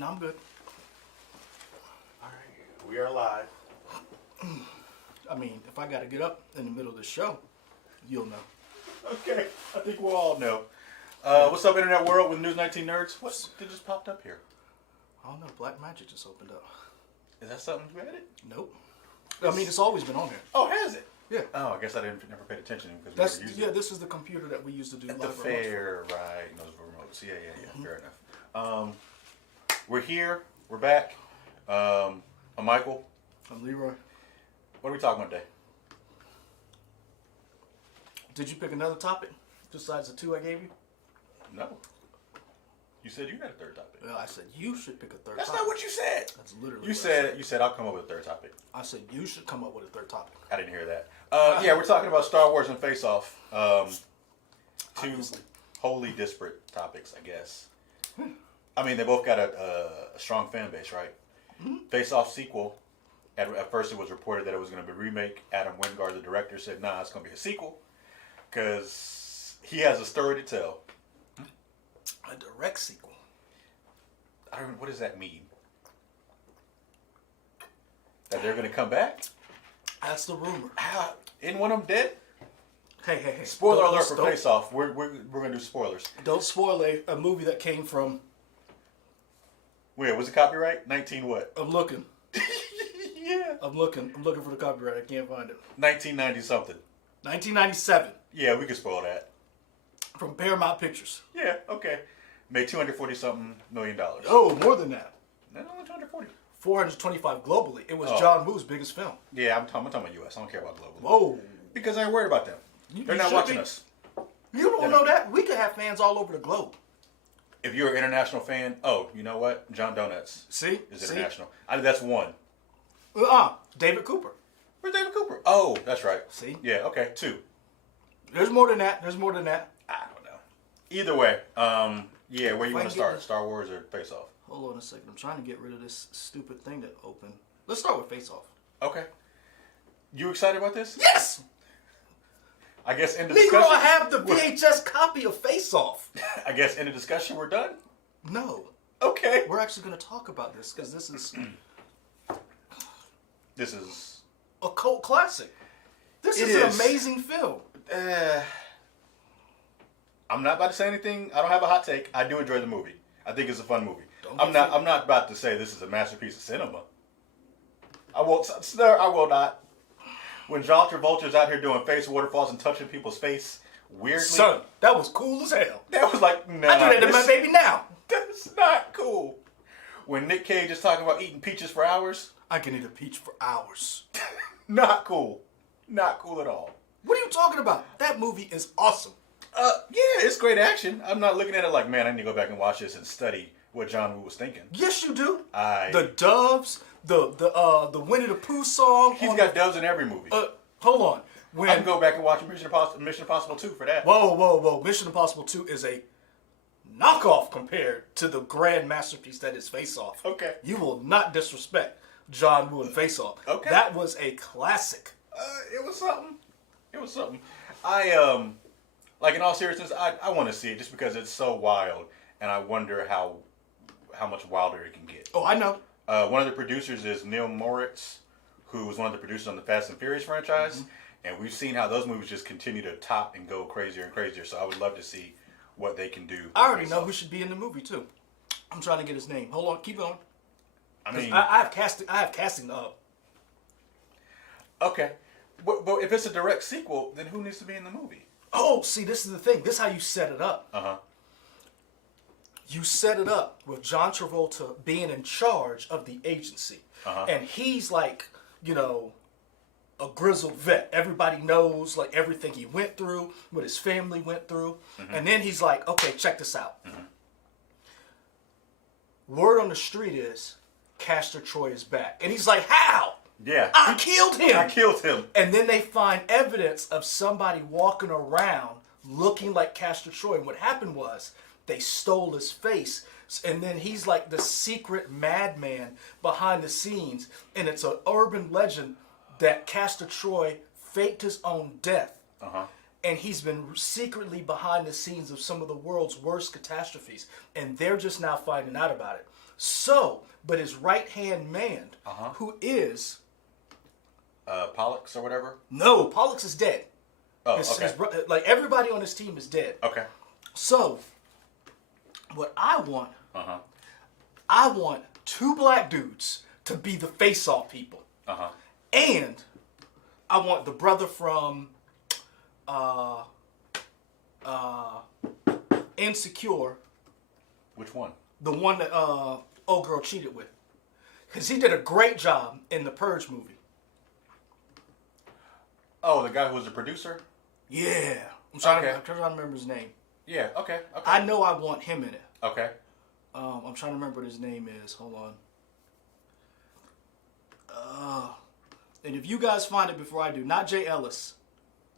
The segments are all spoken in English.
No, I'm good. All right, we are live. I mean, if I got to get up in the middle of the show, you'll know. Okay, I think we'll all know. What's up, internet world with News 19 Nerds? What just popped up here? I don't know. Black Magic just opened up. Is that something you added? Nope. I mean, it's always been on there. Oh, has it? Yeah. Oh, I guess I never paid attention because we never used it. This is the computer that we used to do At live the remotes fair, right? And those remotes. Yeah. Fair enough. We're here. We're back. I'm Michael. I'm Leroy. What are we talking about today? Did you pick another topic besides the two I gave you? No. You said you had a third topic. Well, I said you should pick a third That's topic. not what you said. That's literally You what I said you said I'll come up with a third topic. I said you should come up with a third topic. I didn't hear that. Yeah, we're talking about Star Wars and Face Off. Two Obviously. wholly disparate topics, I guess. I mean, they both got a strong fan base, right? Face Off sequel. At first, it was reported that it was going to be a remake. Adam Wingard, the director, said, "Nah, it's going to be a sequel because he has a story to tell." A direct sequel. I don't. What does that mean? That they're going to come back? That's the rumor. Isn't one of them dead? Hey. Spoiler alert for Face Off. We're going to do spoilers. Don't spoil a movie that came from... Wait, was it copyright? 19 what? I'm looking. Yeah. I'm looking for the copyright. I can't find it. 1990 something. 1997. Yeah, we can spoil that. From Paramount Pictures. Yeah, okay. Made $240-something million. Oh, more than that. No, 240. 425 globally. It was Oh. John Woo's biggest film. Yeah, I'm talking about U.S. I don't care about global. Whoa. Because I ain't worried about them. They're not should watching be. us. You don't know that? We could have fans all over the globe. If you're an international fan, you know what? John Donuts See? is international. That's one. David Cooper. Where's David Cooper? Oh, that's right. See? Yeah, okay, two. There's more than that. I don't know. Either way, yeah, where you want to start? this- Star Wars or Face Off? Hold on a second. I'm trying to get rid of this stupid thing that opened. Let's start with Face Off. Okay. You excited about this? Yes! I guess in the Leroy, discussion. I have the VHS copy of Face Off. I guess in the discussion we're done. No. Okay. We're actually going to talk about this because this is This is. a cult classic. This It is an is. amazing film. I'm not about to say anything. I don't have a hot take. I do enjoy the movie. I think it's a fun movie. Don't I'm get not about to say this is a masterpiece of cinema. I won't. Sir, I will not. When John Travolta's out here doing face waterfalls and touching people's face weirdly, Son, that was cool as hell. that was like, nah, I do that to my baby now. That's not cool. When Nick Cage is talking about eating peaches for hours, I can eat a peach for hours. not cool. Not cool at all. What are you talking about? That movie is awesome. Yeah, it's great action. I'm not looking at it like, man, I need to go back and watch this and study what John Woo was thinking. Yes, you do. I- The doves, the Winnie the Pooh song. He's got doves in every movie. Hold on. When I can go back and watch Mission Impossible 2 for that. Whoa. Mission Impossible 2 is a knockoff compared to the grand masterpiece that is Face Off. Okay. You will not disrespect John Woo and Face Off. Okay. That was a classic. It was something. It was something. I like in all seriousness, I want to see it just because it's so wild, and I wonder how much wilder it can get. Oh, I know. One of the producers is Neil Moritz, who was one of the producers on the Fast and Furious franchise, and we've seen how those movies just continue to top and go crazier and crazier. So I would love to see what they can do. I already know who should be in the movie too. I'm trying to get his name. Hold on, keep going. I mean, I have casting up. okay, but if it's a direct sequel, then who needs to be in the movie? Oh, see, this is the thing. This is how you set it up. You set it up with John Travolta being in charge of the agency. And he's like, a grizzled vet. Everybody knows like everything he went through, what his family went through. And then he's like, okay, check this out. Word on the street is Castor Troy is back. And he's like, how? Yeah. I killed him. I killed him. And then they find evidence of somebody walking around looking like Castor Troy. And what happened was they stole his face. And then he's like the secret madman behind the scenes. And it's an urban legend that Castor Troy faked his own death and he's been secretly behind the scenes of some of the world's worst catastrophes, and they're just now finding out about it. So, but his right-hand man, who is... Pollux or whatever? No, Pollux is dead. Oh, okay. Like, everybody on his team is dead. Okay. So, what I want... I want 2 black dudes to be the face-off people. And I want the brother from Insecure. Which one? The one that old girl cheated with. Because he did a great job in the Purge movie. Oh, the guy who was the producer? Yeah. I'm trying to remember his name. Yeah, okay. I know I want him in it. Okay. I'm trying to remember what his name is. Hold on. And if you guys find it before I do, not Jay Ellis.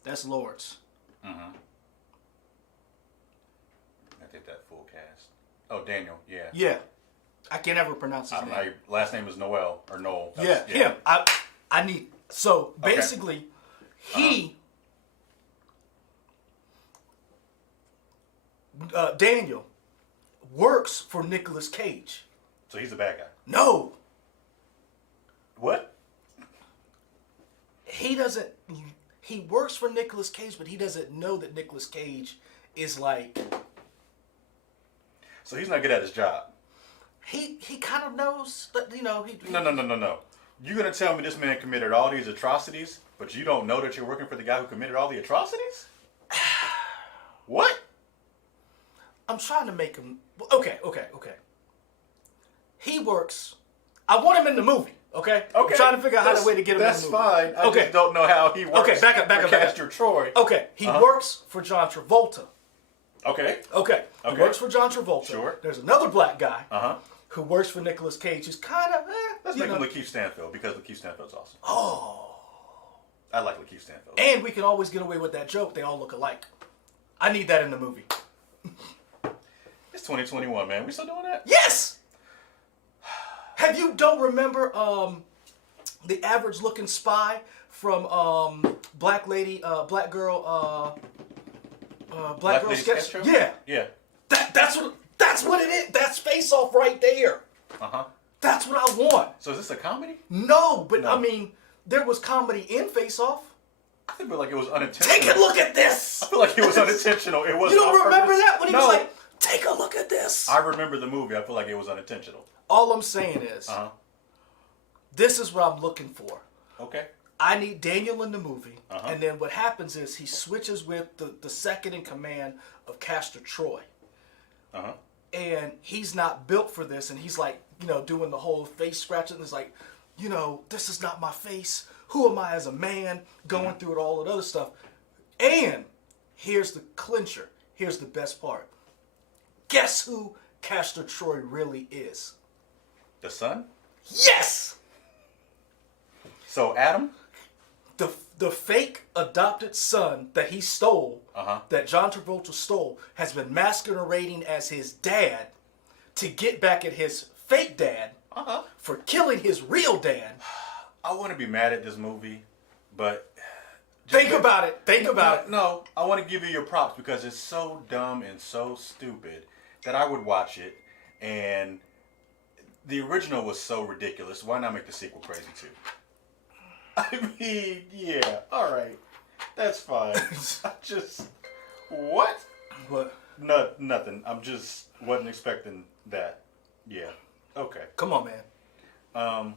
That's Lawrence. I think that full cast. Oh, Daniel, yeah. Yeah. I can't ever pronounce his name. My last name is Noel, or Noel. Yeah, him. I need... So, basically, Daniel works for Nicolas Cage. So he's the bad guy? No. What? He doesn't... He works for Nicolas Cage, but he doesn't know that Nicolas Cage is like... So he's not good at his job? He kind of knows that, you know... No. You're going to tell me this man committed all these atrocities, but you don't know that you're working for the guy who committed all the atrocities? What? I'm trying to make him... Okay. He works... I want him in the movie, okay? I'm trying to figure out how the way to get him in the movie. That's fine. I just don't know how he works. Okay, back up. Castor Troy. Okay, he works for John Travolta. Okay. He works for John Travolta. Sure. There's another black guy who works for Nicolas Cage who's kind of... Let's make him Lakeith Stanfield, because Lakeith Stanfield's awesome. Oh. I like Lakeith Stanfield. And we can always get away with that joke. They all look alike. I need that in the movie. It's 2021, man. We still doing that? Yes! Have you don't remember the average looking spy from Black Girl Sketch? Show? Yeah. Yeah. That's what it is. That's Face Off right there. That's what I want. So is this a comedy? No, but I mean, there was comedy in Face Off. I feel like it was unintentional. Take a look at this. I feel like it was unintentional. It was. You don't remember that when he was like, "Take a look at this." I remember the movie. I feel like it was unintentional. All I'm saying is, this is what I'm looking for. Okay. I need Daniel in the movie, and then what happens is he switches with the second in command of Castor Troy. And he's not built for this, and he's like, doing the whole face scratching. It's like, this is not my face. Who am I as a man? Going through it, all that other stuff. And here's the clincher. Here's the best part. Guess who Castor Troy really is? The son? Yes! So Adam? The fake adopted son that he stole, that John Travolta stole, has been masquerading as his dad to get back at his fake dad for killing his real dad. I want to be mad at this movie, but... Think about it. No, I want to give you your props because it's so dumb and so stupid that I would watch it, and the original was so ridiculous. Why not make the sequel crazy too? I mean, yeah, all right, that's fine. I just what? What? No, nothing. I'm just wasn't expecting that. Yeah. Okay. Come on, man.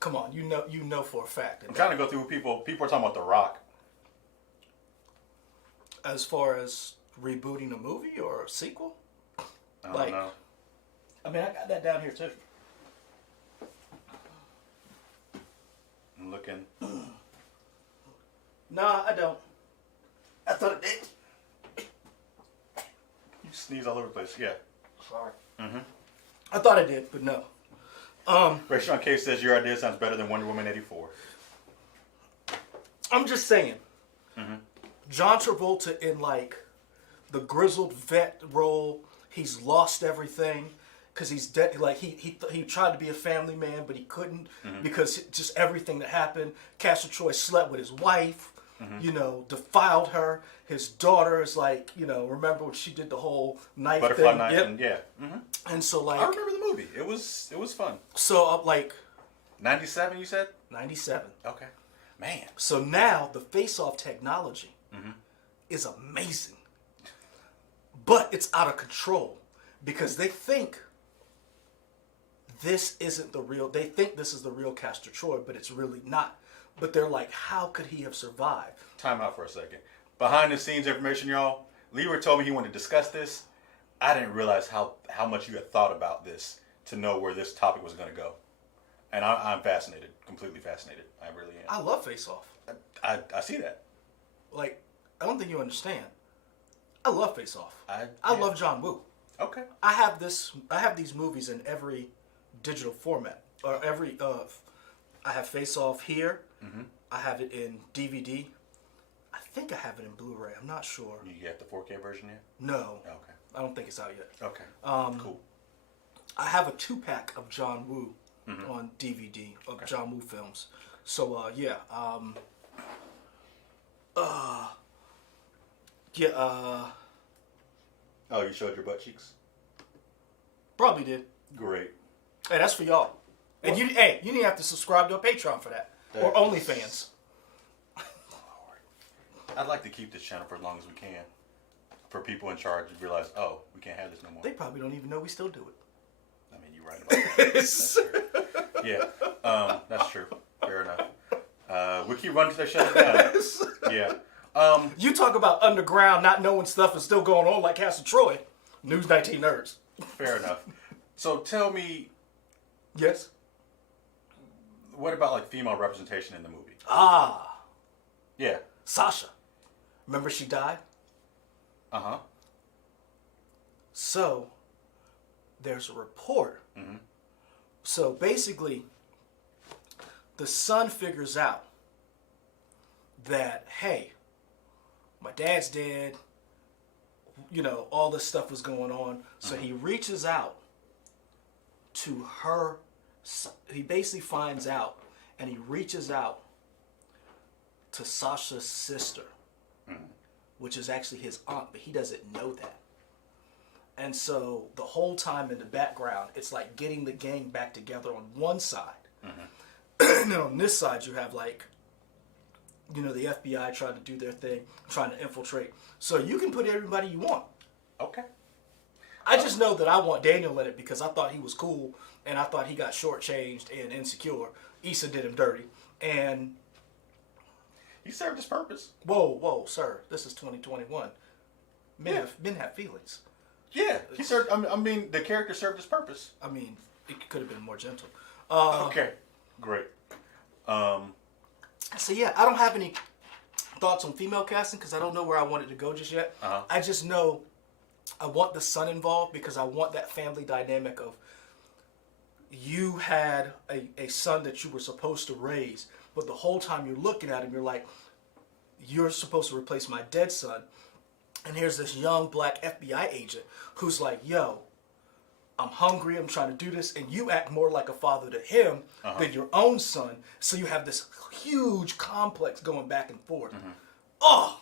Come on, you know for a fact. I'm trying to go through people. People are talking about The Rock. As far as rebooting a movie or a sequel? I don't know. I mean, I got that down here too. I'm looking. Nah, I don't. I thought it did. You sneeze all over the place. Yeah. Sorry. I thought I did, but no. Rayshawn K says your idea sounds better than Wonder Woman 84. I'm just saying. John Travolta in like the grizzled vet role. He's lost everything because he's dead. Like he tried to be a family man, but he couldn't because just everything that happened. Castor Troy slept with his wife. you know, defiled her. His daughter is like, you know, remember when she did the whole knife Butterfly thing? knife, Yep. and yeah. Mm-hmm. And so like, I remember the movie. It was fun. So like 97, you said? 97. Okay. Man. So now the face-off technology is amazing. But it's out of control because they think this isn't the real, they think this is the real Castor Troy, but it's really not. But they're like, how could he have survived? Time out for a second. Behind the scenes information, y'all. Leroy told me he wanted to discuss this. I didn't realize how much you had thought about this to know where this topic was going to go. And I'm fascinated, completely fascinated. I really am. I love Face-Off. I see that. Like, I don't think you understand. I love Face-Off. I yeah. love John Woo. Okay. I have these movies in every digital format, or every I have Face-Off here. I have it in DVD. I think I have it in Blu-ray. I'm not sure. You get the 4K version yet? No. Okay. I don't think it's out yet. Okay. Cool. I have a 2-pack of John Woo on DVD of John Woo films. So yeah. Oh, you showed your butt cheeks? Probably did. Great. Hey, that's for y'all. And you didn't have to subscribe to a Patreon for that. Or OnlyFans. I'd like to keep this channel for as long as we can. For people in charge to realize, oh, we can't have this no more. They probably don't even know we still do it. I mean, you're right about that. That's true. Yeah, that's true. Fair enough. We keep running to their shut down. Yeah. You talk about underground, not knowing stuff is still going on like Castle Troy. News 19 nerds. Fair enough. So tell me, Yes. what about like female representation in the movie? Yeah. Sasha. Remember she died? Uh-huh. So, there's a report. So basically, the son figures out that, hey, my dad's dead. You know, all this stuff was going on. So he reaches out to her. He basically finds out, and he reaches out to Sasha's sister, which is actually his aunt, but he doesn't know that. And so the whole time in the background, it's like getting the gang back together on one side. And then on this side, you have like, you know, the FBI trying to do their thing, trying to infiltrate. So you can put everybody you want. Okay. I just know that I want Daniel in it because I thought he was cool, and I thought he got shortchanged and Insecure. Issa did him dirty. And He served his purpose. whoa, sir, this is 2021. Men have feelings. Yeah, he served. I mean, the character served his purpose. I mean, it could have been more gentle. Okay, great. So yeah, I don't have any thoughts on female casting because I don't know where I want it to go just yet. I just know I want the son involved because I want that family dynamic of you had a son that you were supposed to raise, but the whole time you're looking at him, you're like, you're supposed to replace my dead son. And here's this young black FBI agent who's like, yo, I'm hungry, I'm trying to do this, and you act more like a father to him than your own son. So you have this huge complex going back and forth. Oh!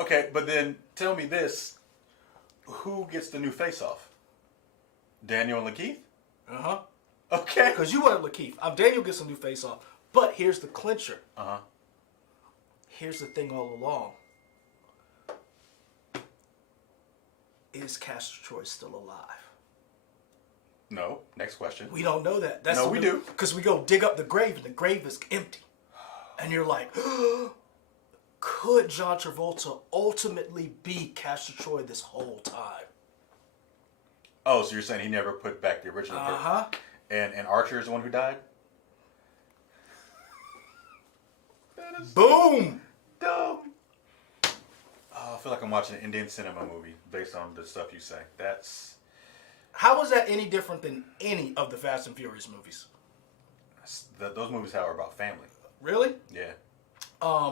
Okay, but then tell me this. Who gets the new face-off? Daniel and Lakeith? Uh-huh. Okay. Because you wanted Lakeith. Daniel gets a new face-off. But here's the clincher. Here's the thing all along. Is Castor Troy still alive? No. Next question. We don't know that. That's No, we do. Because we go dig up the grave and the grave is empty. And you're like, could John Travolta ultimately be Castor Troy this whole time? Oh, so you're saying he never put back the original person? And Archer is the one who died? That is Boom! dumb. Oh, I feel like I'm watching an Indian cinema movie based on the stuff you say. How is that any different than any of the Fast and Furious movies? Those movies are about family. Really? Yeah.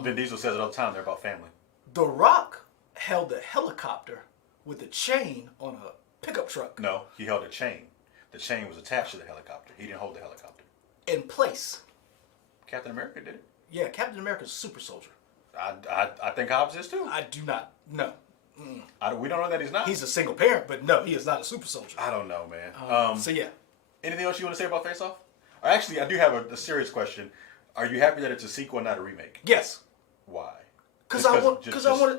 Vin Diesel says it all the time. They're about family. The Rock held a helicopter with a chain on a pickup truck. No, he held a chain. The chain was attached to the helicopter. He didn't hold the helicopter. In place. Captain America did it. Yeah, Captain America's a super soldier. I think Hobbs is too. I do not. No. We don't know that he's not. He's a single parent, but no, he is not a super soldier. I don't know, man. So yeah. Anything else you want to say about Face Off? Or actually, I do have a serious question. Are you happy that it's a sequel, not a remake? Yes. Why? Because I want.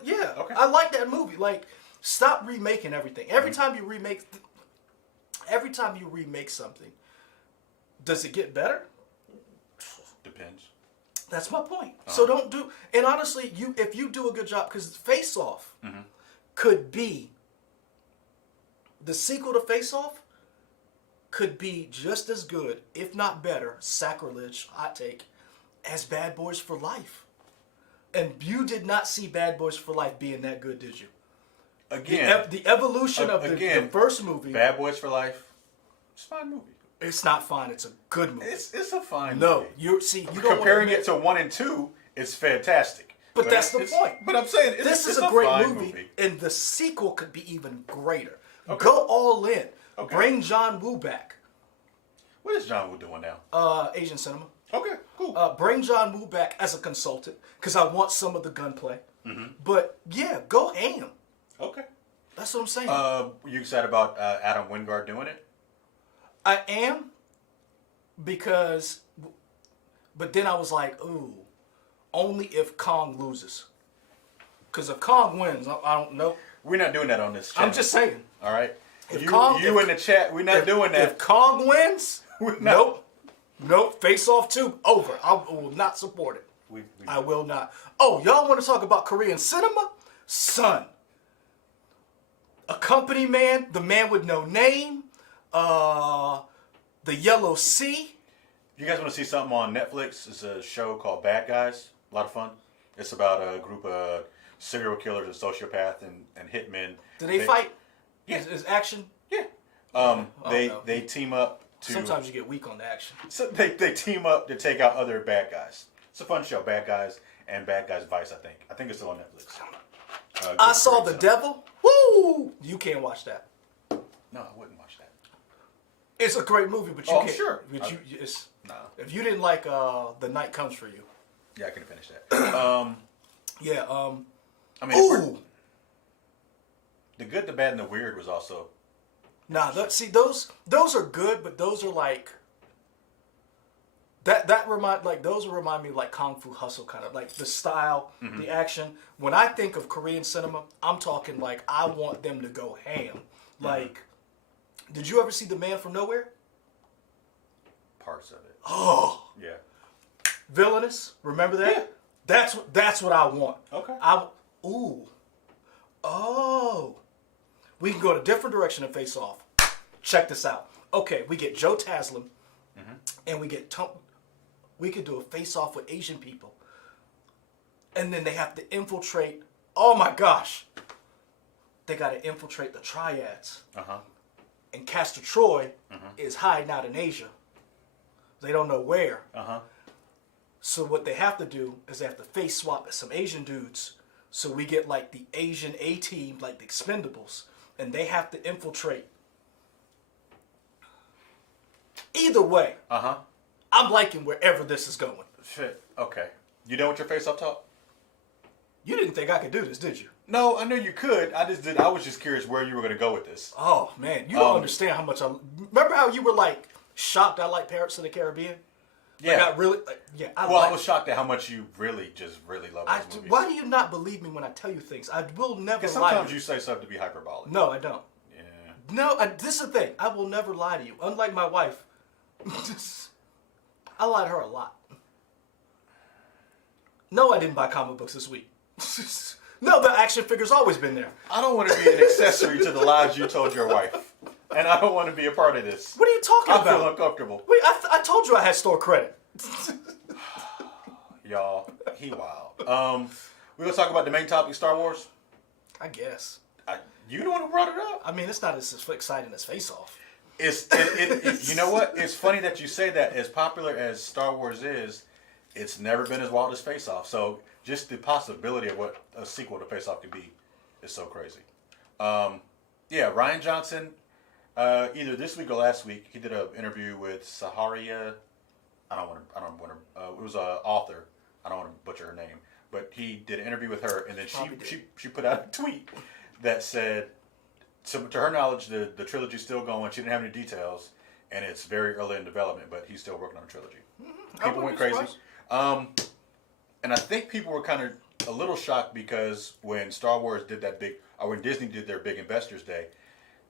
Yeah. Okay. I like that movie. Like, stop remaking everything. Every time you remake something, does it get better? Depends. That's my point. So don't do. And honestly, if you do a good job, because Face Off could be the sequel to Face Off could be just as good, if not better, sacrilege, hot take, as Bad Boys for Life. And you did not see Bad Boys for Life being that good, did you? Again, the evolution of the first movie. Bad Boys for Life. It's a fine movie. It's not fine. It's a good movie. It's a fine no, movie. you don't comparing it to 1 and 2, it's fantastic. But that's the point. But I'm saying this is a great movie, and the sequel could be even greater. Okay. Go all in. Okay. Bring John Woo back. What is John Woo doing now? Asian cinema. Okay, cool. Bring John Woo back as a consultant because I want some of the gunplay. But yeah, go ham. Okay. That's what I'm saying. You excited about Adam Wingard doing it? I am, but then I was like, ooh, only if Kong loses. Because if Kong wins, I don't know. We're not doing that on this channel. I'm just saying. All right? If you Kong, in the chat, we're not doing that. If Kong wins, nope. Face Off 2, over. I will not support it. I will not. Oh, y'all want to talk about Korean cinema? Son. A company man, the man with no name, the Yellow Sea. You guys want to see something on Netflix? It's a show called Bad Guys. A lot of fun. It's about a group of serial killers and sociopaths and hitmen. Do they fight? Yeah. Is action? Yeah. They team up to... Sometimes you get weak on the action. So they team up to take out other bad guys. It's a fun show. Bad Guys and Bad Guys Vice, I think. I think it's still on Netflix. I Saw the Devil. Woo! You can't watch that. No, I wouldn't watch that. It's a great movie, but you can't. Sure. But No. If you didn't like The Night Comes for You. Yeah, I couldn't finish that. Yeah. I mean, Ooh. The Good, the Bad, and the Weird was also... Nah, those are good, but those are like... Those remind me of like Kung Fu Hustle, kind of like the style, the action. When I think of Korean cinema, I'm talking like I want them to go ham. Like, did you ever see The Man from Nowhere? Parts of it. Oh, Yeah. Villainous. Remember that? Yeah. That's what I want. Okay. We can go in a different direction and Face Off. Check this out. Okay, we get Joe Taslim, and we get we could do a Face Off with Asian people, and then they have to infiltrate. Oh my gosh, they got to infiltrate the triads. And Castor Troy is hiding out in Asia. They don't know where. So what they have to do is they have to face swap some Asian dudes. So we get like the Asian A-team, like the Expendables, and they have to infiltrate. Either way, I'm liking wherever this is going. Shit. Okay. You done with your face-off talk? You didn't think I could do this, did you? No, I knew you could. I was just curious where you were going to go with this. Oh man, you don't understand how much I. Remember how you were like shocked I like Pirates of the Caribbean? Yeah. Like, I really. Yeah. I was shocked at how much you really love those movies. Why do you not believe me when I tell you things? I will never lie. Sometimes you say something to be hyperbolic. No, I don't. Yeah. No, this is the thing. I will never lie to you. Unlike my wife, I lie to her a lot. No, I didn't buy comic books this week. No, the action figure's always been there. I don't want to be an accessory to the lies you told your wife. And I don't want to be a part of this. What are you talking about? I feel uncomfortable. Wait, I told you I had store credit. Y'all, he wild. We're going to talk about the main topic, Star Wars? I guess. You the one who brought it up? I mean, it's not as exciting as Face Off. You know what? It's funny that you say that. As popular as Star Wars is, it's never been as wild as Face Off. So just the possibility of what a sequel to Face Off could be is so crazy. Yeah, Rian Johnson, either this week or last week, he did an interview with Saharia. I don't want to. It was an author I don't want to butcher her name, but he did an interview with her, and then Probably she put out a tweet that said, so to her knowledge, the trilogy's still going. She didn't have any details, and it's very early in development, but he's still working on a trilogy. People went crazy. And I think people were kind of a little shocked because when Star Wars did that big, or when Disney did their big Investors Day,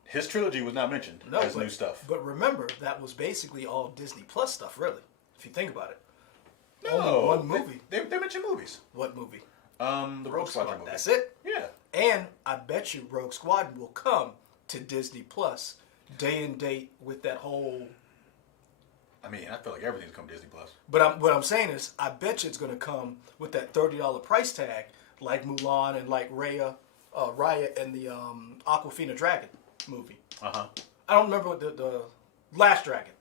his trilogy was not mentioned as new stuff. But remember, that was basically all Disney Plus stuff, really, if you think about it. No, only one movie. They mentioned movies. What movie? The Rogue Squadron movie. That's it? Yeah. And I bet you Rogue Squadron will come to Disney Plus day and date with that whole... I mean, I feel like everything's come Disney Plus. But what I'm saying is, I bet you it's going to come with that $30 price tag, like Mulan and like Raya and the Aquafina Dragon movie. Uh-huh. I don't remember what the Last Dragon.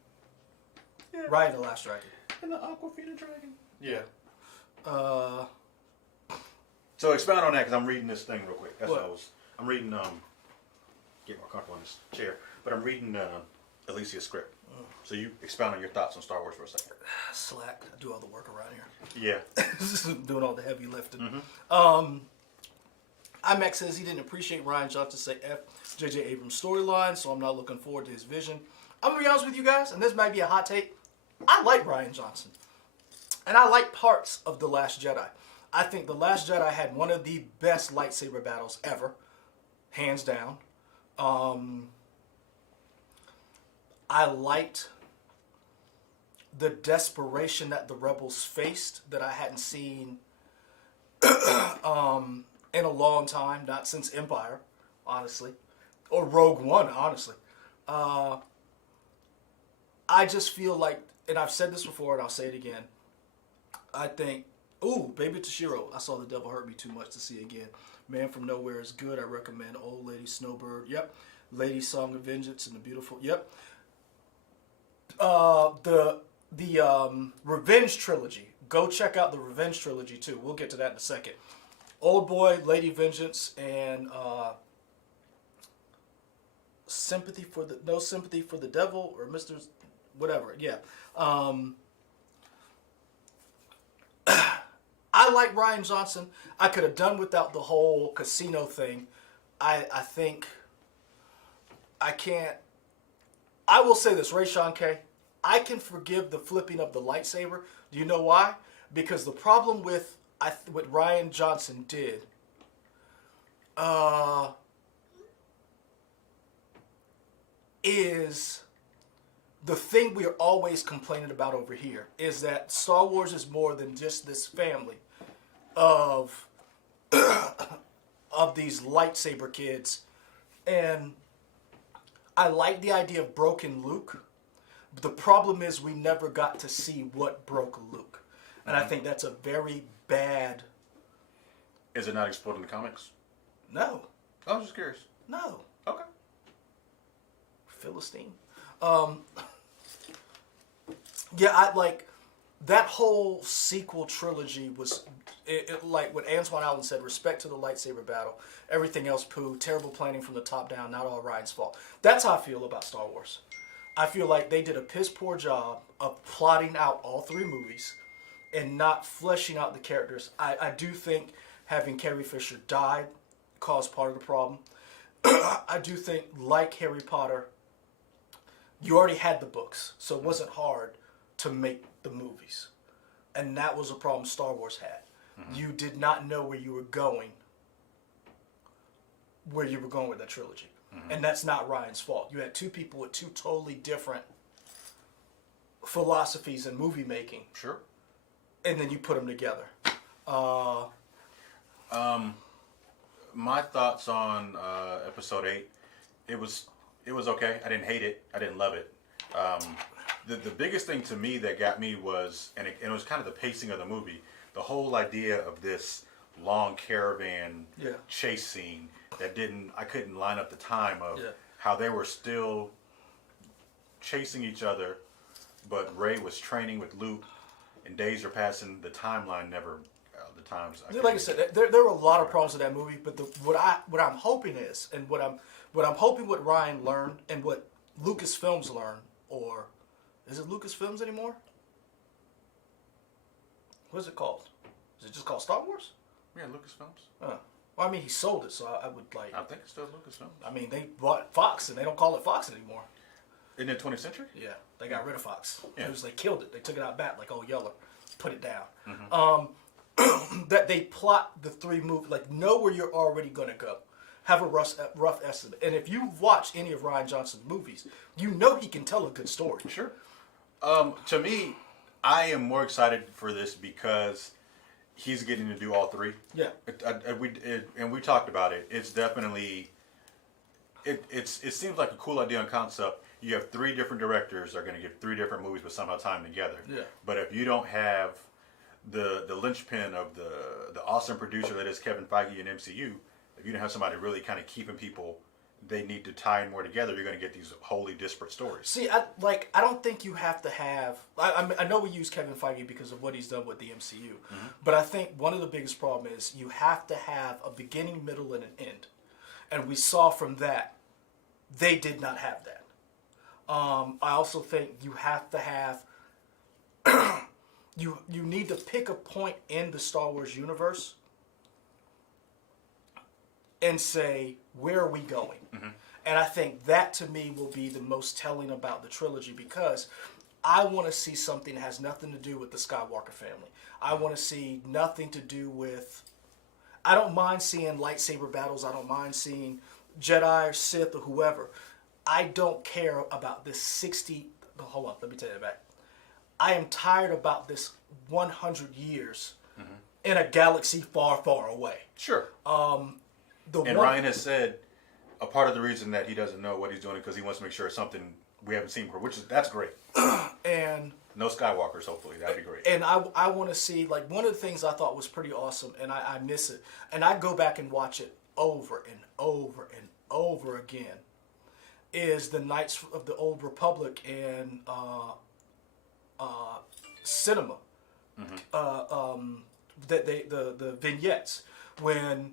Yeah. Raya and the Last Dragon. And the Aquafina Dragon. Yeah. So expound on that, because I'm reading this thing real quick. That's what what I'm reading, get more comfortable in this chair, but I'm reading Alicia's script. So you expound on your thoughts on Star Wars for a second. Slack. I do all the work around here. Yeah. Doing all the heavy lifting. Mm-hmm. IMAX says he didn't appreciate Rian Johnson say F J.J. Abrams' storyline, so I'm not looking forward to his vision. I'm going to be honest with you guys, and this might be a hot take. I like Rian Johnson. And I like parts of The Last Jedi. I think The Last Jedi had one of the best lightsaber battles ever. Hands down. I liked the desperation that the rebels faced that I hadn't seen in a long time, not since Empire, honestly, or Rogue One, honestly. I just feel like, and I've said this before and I'll say it again, I think, ooh, Baby Toshiro, I saw The Devil Hurt Me Too Much to see again. Man from Nowhere is good. I recommend Old Lady Snowbird. Yep. Lady Song of Vengeance and the Beautiful. Yep. The Revenge trilogy. Go check out the Revenge trilogy too. We'll get to that in a second. Old Boy, Lady Vengeance, and No Sympathy for the Devil or Mr. Whatever. Yeah. I like Rian Johnson. I could have done without the whole casino thing. I think I can't. I will say this, Ray Sean K. I can forgive the flipping of the lightsaber. Do you know why? Because the problem with what Rian Johnson did, is the thing we are always complaining about over here is that Star Wars is more than just this family of of these lightsaber kids. And I like the idea of broken Luke. But the problem is we never got to see what broke Luke. And I think that's a very bad... Is it not explored in the comics? No. I was just curious. No. Okay. Philistine. Yeah, I like that whole sequel trilogy was like what Antoine Allen said, respect to the lightsaber battle. Everything else poo, terrible planning from the top down, not all Ryan's fault. That's how I feel about Star Wars. I feel like they did a piss poor job of plotting out all three movies and not fleshing out the characters. I do think having Carrie Fisher died caused part of the problem. I do think, like Harry Potter, you already had the books, so it wasn't hard to make the movies. And that was a problem Star Wars had. Mm-hmm. You did not know where you were going with that trilogy. Mm-hmm. And that's not Ryan's fault. You had two people with two totally different philosophies in movie making. Sure. And then you put them together. My thoughts on episode 8, it was okay. I didn't hate it. I didn't love it. The biggest thing to me that got me was, and it was kind of the pacing of the movie, the whole idea of this long caravan chase scene that I couldn't line up the time of how they were still chasing each other, but Rey was training with Luke, and days are passing. The timeline never, the times. Like I said, there were a lot of problems with that movie, but what I'm hoping is, and what I'm hoping what Ryan learned and what Lucasfilms learned, or is it Lucasfilms anymore? What is it called? Is it just called Star Wars? Yeah, Lucasfilms. Well, I mean, he sold it, so I would like. I think it's still Lucasfilms. I mean, they bought Fox, and they don't call it Fox anymore. In the 20th century? Yeah, they got rid of Fox. Yeah. They killed it. They took it out back, like, oh, Yeller, put it down. Mm-hmm. That they plot the 3 movies, like, know where you're already going to go. Have a rough estimate. And if you watch any of Rian Johnson's movies, you know he can tell a good story. Sure. To me, I am more excited for this because he's getting to do all 3. Yeah. And we talked about it. It's definitely, it seems like a cool idea and concept. You have 3 different directors that are going to get 3 different movies, but somehow tie them together. Yeah. But if you don't have the linchpin of the awesome producer that is Kevin Feige and MCU, if you don't have somebody really kind of keeping people, they need to tie in more together, you're going to get these wholly disparate stories. See, I don't think you have to have. I know we use Kevin Feige because of what he's done with the MCU, but I think one of the biggest problem is you have to have a beginning, middle, and an end, and we saw from that they did not have that. I also think you have to have. you need to pick a point in the Star Wars universe and say, where are we going? And I think that to me will be the most telling about the trilogy, because I want to see something that has nothing to do with the Skywalker family. I want to see nothing to do with. I don't mind seeing lightsaber battles. I don't mind seeing Jedi or Sith or whoever. I don't care about this 60. Hold on, let me take that back. I am tired about this 100 years in a galaxy far, far away. Sure. Ryan has said a part of the reason that he doesn't know what he's doing is because he wants to make sure it's something we haven't seen before, that's great. And no Skywalkers, hopefully. That'd be great. And I want to see, like, one of the things I thought was pretty awesome, and I miss it, and I go back and watch it over and over and over again, is the Knights of the Old Republic and cinema. The vignettes when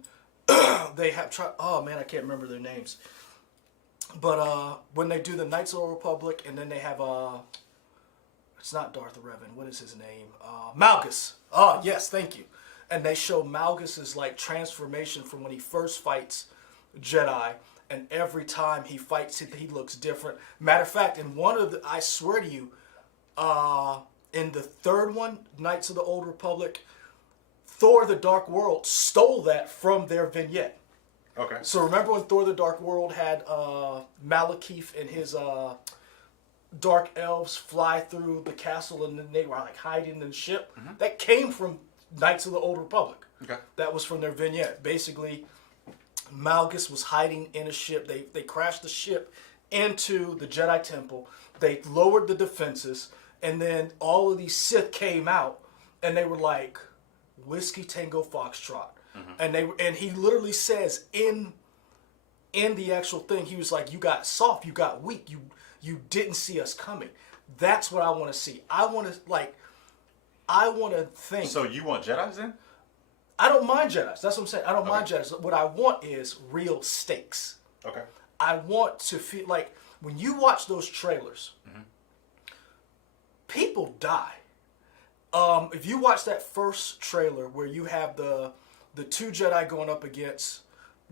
they have oh man, I can't remember their names, but when they do the Knights of the Old Republic, and then they have it's not Darth Revan, what is his name, Malgus. Oh yes, thank you. And they show Malgus's like transformation from when he first fights Jedi, and every time he fights he looks different. Matter of fact, in one of the, I swear to you, in the 3rd one, Knights of the Old Republic, Thor: The Dark World stole that from their vignette. Okay. So remember when Thor: The Dark World had Malekith and his dark elves fly through the castle, and then they were like hiding in the ship? That came from Knights of the Old Republic. Okay. That was from their vignette. Basically, Malgus was hiding in a ship. They crashed the ship into the Jedi Temple. They lowered the defenses, and then all of these Sith came out, and they were like, Whiskey Tango Foxtrot. And he literally says in the actual thing, he was like, you got soft, you got weak, you didn't see us coming. That's what I want to see. I want to think. So you want Jedis then? I don't mind Jedis. That's what I'm saying. I don't mind Jedis. What I want is real stakes. Okay. I want to feel like when you watch those trailers, people die. If you watch that first trailer where you have the 2 Jedi going up against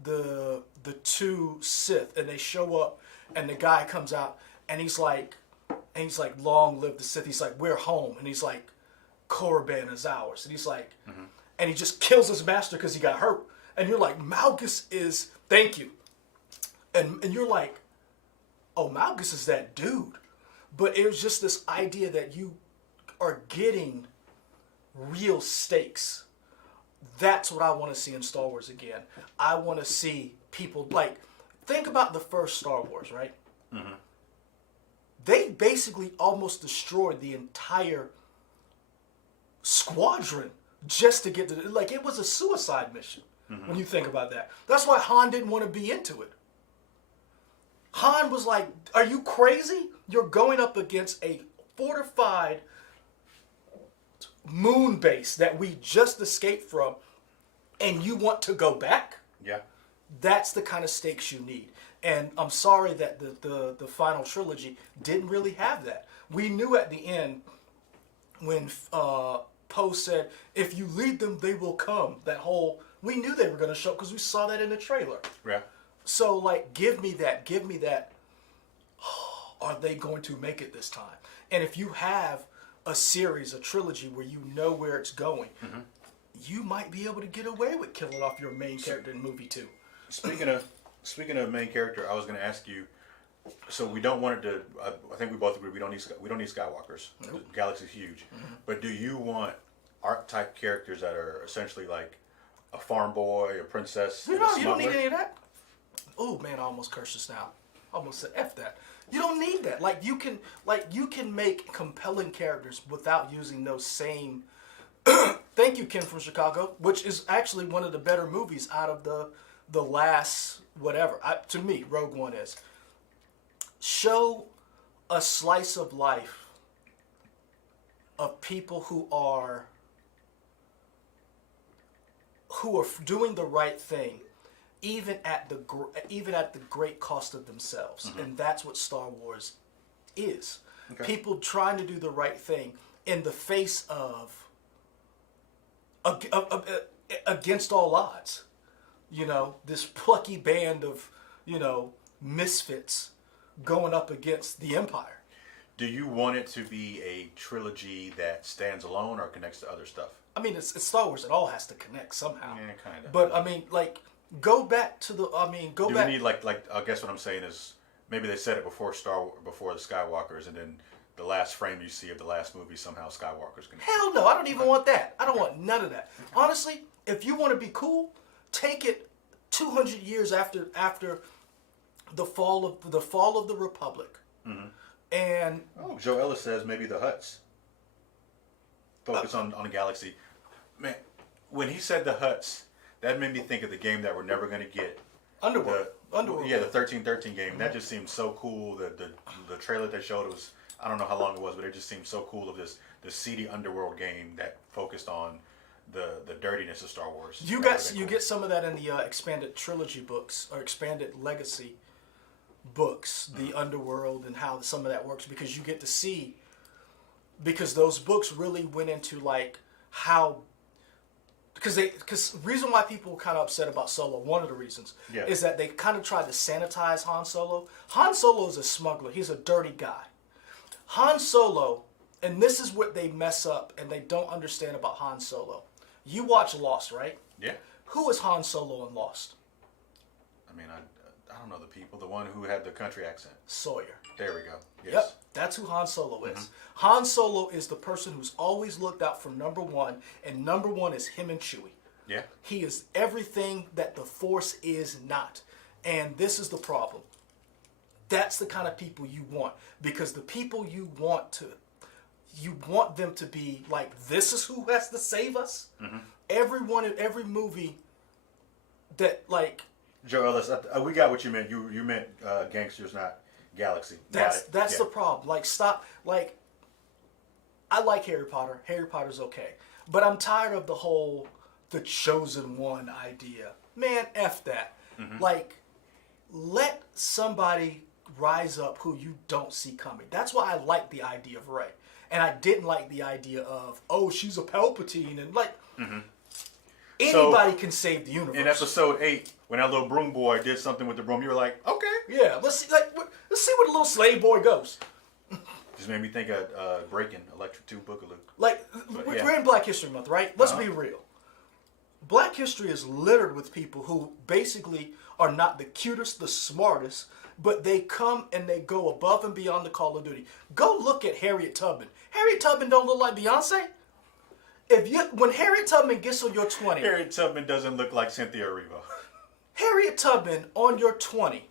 the 2 Sith, and they show up, and the guy comes out, and he's like, long live the Sith. He's like, we're home, and he's like, Korriban is ours, and he's like, and he just kills his master because he got hurt, and you're like, Malgus is, thank you, and you're like, oh, Malgus is that dude, but it was just this idea that you are getting real stakes. That's what I want to see in Star Wars again. I want to see people, like, think about the first Star Wars, right? They basically almost destroyed the entire squadron just to get to like, it was a suicide mission when you think about that. That's why Han didn't want to be into it. Han was like, are you crazy? You're going up against a fortified moon base that we just escaped from, and you want to go back? Yeah. That's the kind of stakes you need. And I'm sorry that the final trilogy didn't really have that. We knew at the end when Poe said, "If you lead them, they will come." That whole, we knew they were going to show because we saw that in the trailer. Yeah. So like, give me that. Give me that. Are they going to make it this time? And if you have a series, a trilogy where you know where it's going, you might be able to get away with killing off your main character in movie 2. Speaking of main character, I was going to ask you. So we don't want it to. I think we both agree we don't need Skywalkers. Nope. The galaxy's huge, but do you want archetype characters that are essentially like a farm boy, a princess? You and a know, you don't need smuggler? any of that. Oh man, I almost cursed this now. I almost said F that. You don't need that. Like you can make compelling characters without using those same. Thank you, Ken from Chicago, which is actually one of the better movies out of the last whatever. To me, Rogue One is. Show a slice of life of people who are doing the right thing, even at the great cost of themselves, and that's what Star Wars is. Okay. People trying to do the right thing in the face of against all odds. You know, this plucky band of misfits going up against the Empire. Do you want it to be a trilogy that stands alone or connects to other stuff? I mean, it's Star Wars. It all has to connect somehow. Yeah, kind of. But I mean, like, go back to the. I mean, go Do back. we need like I guess what I'm saying is maybe they said it before the Skywalkers, and then the last frame you see of the last movie somehow Skywalker's connected. Hell no! I don't even want that. I don't want none of that. Honestly, if you want to be cool, take it 200 years after the fall of the Republic, and Joe Ellis says maybe the Hutts. Focus on the galaxy. Man, when he said the Hutts, that made me think of the game that we're never going to get. Underworld. Underworld. Yeah, the 1313 game. That just seemed so cool. The trailer they showed, it was, I don't know how long it was, but it just seemed so cool of the seedy Underworld game that focused on the dirtiness of Star Wars. You get some of that in the expanded trilogy books or expanded legacy books, the Underworld and how some of that works, because you get to see, because those books really went into like how, because reason why people were kind of upset about Solo, one of the reasons is that they kind of tried to sanitize Han Solo. Han Solo is a smuggler. He's a dirty guy. Han Solo, and this is what they mess up and they don't understand about Han Solo. You watch Lost, right? Yeah. Who is Han Solo in Lost? I mean, I don't know the people. The one who had the country accent. Sawyer. There we go. Yes. Yep, that's who Han Solo is. Han Solo is the person who's always looked out for number one, and number one is him and Chewie. Yeah. He is everything that the Force is not. And this is the problem. That's the kind of people you want. Because the people you want them to be like, this is who has to save us. Everyone in every movie that, like... Joe Ellis, we got what you meant. You meant gangsters, not galaxy. That's the problem. Like, stop. Like, I like Harry Potter. Harry Potter's okay. But I'm tired of the chosen one idea. Man, F that. Like, let somebody rise up who you don't see coming. That's why I like the idea of Rey. And I didn't like the idea of, oh, she's a Palpatine. And, like, anybody can save the universe. In episode 8, when that little broom boy did something with the broom, you were like, okay. Yeah, let's see where the little slave boy goes. Just made me think of Breaking, Electric 2 Boogaloo. Like, we're in Black History Month, right? Let's be real. Black history is littered with people who basically are not the cutest, the smartest, but they come and they go above and beyond the Call of Duty. Go look at Harriet Tubman. Harriet Tubman don't look like Beyonce. When Harriet Tubman gets on your 20... Harriet Tubman doesn't look like Cynthia Erivo. Harriet Tubman on your 20,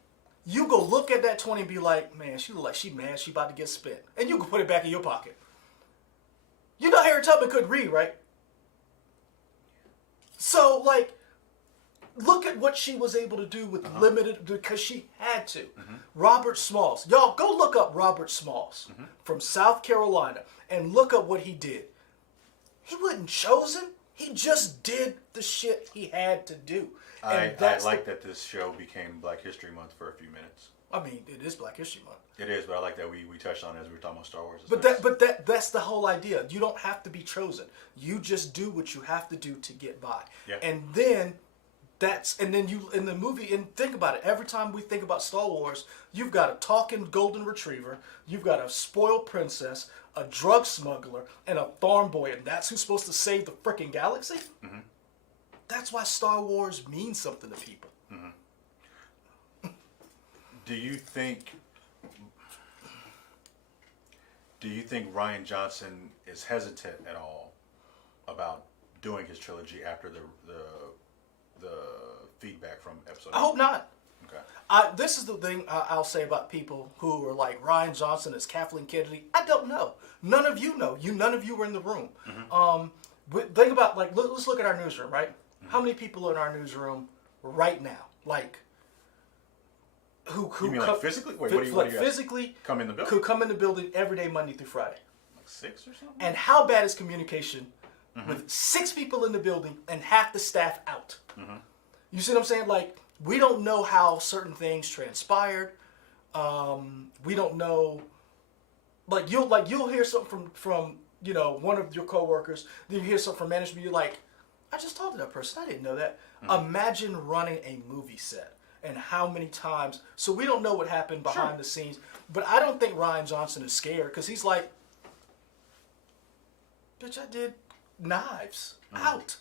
you go look at that 20 and be like, man, she look like she mad, she about to get spent. And you can put it back in your pocket. You know Harriet Tubman couldn't read, right? So, like, look at what she was able to do with limited, because she had to. Robert Smalls. Y'all, go look up Robert Smalls from South Carolina and look up what he did. He wasn't chosen. He just did the shit he had to do. I like that this show became Black History Month for a few minutes. I mean, it is Black History Month. It is, but I like that we touched on it as we were talking about Star Wars. That's the whole idea. You don't have to be chosen. You just do what you have to do to get by. Yeah. And then you in the movie, and think about it. Every time we think about Star Wars, you've got a talking golden retriever, you've got a spoiled princess, a drug smuggler, and a farm boy, and that's who's supposed to save the freaking galaxy. Mm-hmm. That's why Star Wars means something to people. Mm-hmm. Do you think Rian Johnson is hesitant at all about doing his trilogy after the feedback from episode 8? I hope not. Okay. This is the thing I'll say about people who are like Rian Johnson is Kathleen Kennedy. I don't know. None of you know. None of you were in the room. Mm-hmm. But think about, like, let's look at our newsroom, right? Mm-hmm. How many people are in our newsroom right now? Like, who you mean like physically? Wait, what do you physically come in the building? Could come in the building every day, Monday through Friday. Like 6 or something? And how bad is communication with 6 people in the building and half the staff out? Mm-hmm. You see what I'm saying? Like, we don't know how certain things transpired. We don't know. Like you'll hear something from one of your coworkers. Then you hear something from management. You're like, I just talked to that person. I didn't know that. Mm-hmm. Imagine running a movie set and how many times. So we don't know what happened behind the scenes. But I don't think Rian Johnson is scared because he's like, bitch, I did Knives Out.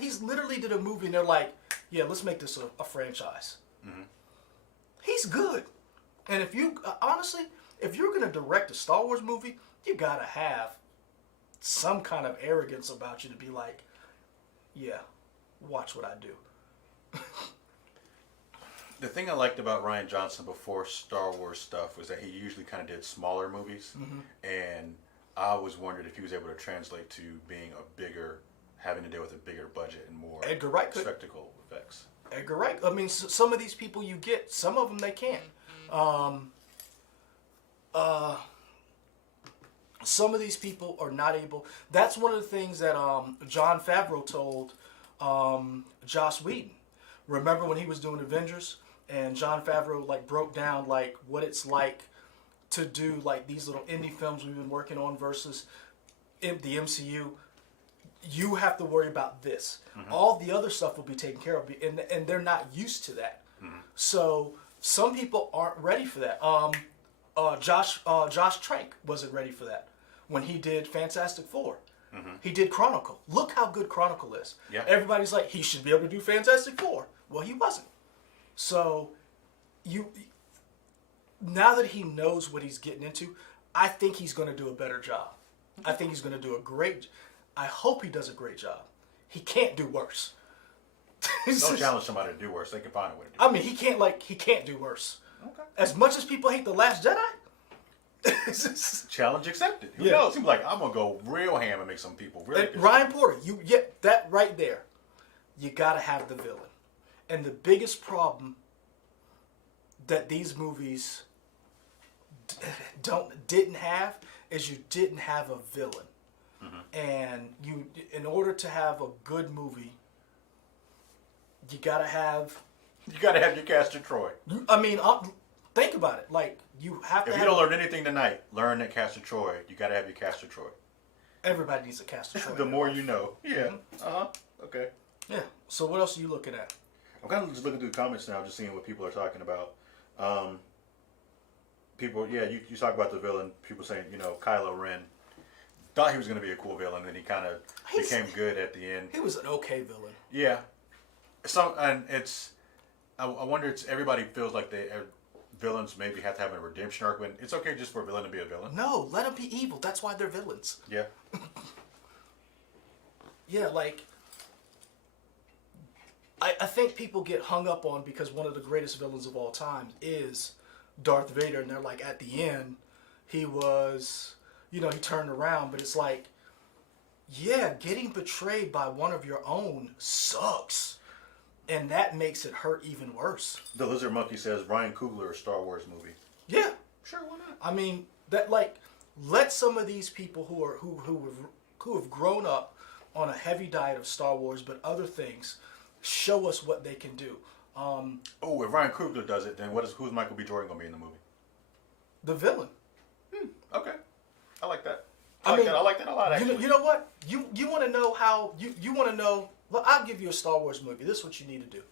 He's literally did a movie and they're like, yeah, let's make this a franchise. Mm-hmm. He's good. And if you, honestly, if you're going to direct a Star Wars movie, you got to have some kind of arrogance about you to be like, yeah, watch what I do. The thing I liked about Rian Johnson before Star Wars stuff was that he usually kind of did smaller movies. Mm-hmm. And I always wondered if he was able to translate to being having to deal with a bigger budget and more Edgar Wright spectacle effects. Edgar Wright. I mean, some of these people you get, some of them they can't. Some of these people are not able. That's one of the things that Jon Favreau told Joss Whedon. Remember when he was doing Avengers and Jon Favreau broke down what it's like to do these little indie films we've been working on versus the MCU. You have to worry about this. Mm-hmm. All the other stuff will be taken care of, and they're not used to that. Mm-hmm. So some people aren't ready for that. Josh Trank wasn't ready for that when he did Fantastic Four. Mm-hmm. He did Chronicle. Look how good Chronicle is. Yeah. Everybody's like, he should be able to do Fantastic Four. Well, he wasn't. So now that he knows what he's getting into, I think he's going to do a better job. I think he's going to do a great. I hope he does a great job. He can't do worse. Don't challenge somebody to do worse. They can find a way to do. I mean, he can't do worse. Okay. As much as people hate The Last Jedi. Challenge accepted. Who knows? He's like, I'm gonna go real ham and make some people really. Ryan Porter, you get that right there. You gotta have the villain, and the biggest problem that these movies didn't have is you didn't have a villain. Mm-hmm. And in order to have a good movie, you gotta have your Castor Troy. I mean, think about it. You have to. If you don't learn anything tonight, learn that Castor Troy. You gotta have your Castor Troy. Everybody needs a Castor Troy. The more you know. Yeah. Mm-hmm. Okay. Yeah. So what else are you looking at? I'm kind of just looking through the comments now, just seeing what people are talking about. People, you talk about the villain. People saying, Kylo Ren. Thought he was going to be a cool villain, and he kind of became good at the end. He was an okay villain. Yeah. I wonder. Everybody feels like villains maybe have to have a redemption arc. When it's okay just for a villain to be a villain. No, let them be evil. That's why they're villains. Yeah. Yeah, I think people get hung up on because one of the greatest villains of all time is Darth Vader, and they're like, at the end, he was. He turned around, but it's like, yeah, getting betrayed by one of your own sucks. And that makes it hurt even worse. The Lizard Monkey says, Ryan Coogler, a Star Wars movie. Yeah. Sure, why not? I mean, let some of these people who have grown up on a heavy diet of Star Wars, but other things, show us what they can do. Oh, if Ryan Coogler does it, then who's Michael B. Jordan gonna be in the movie? The villain. Okay, I like that. I mean, I like that a lot. Actually, you know what? You want to know how you want to know? Well, I'll give you a Star Wars movie. This is what you need to do.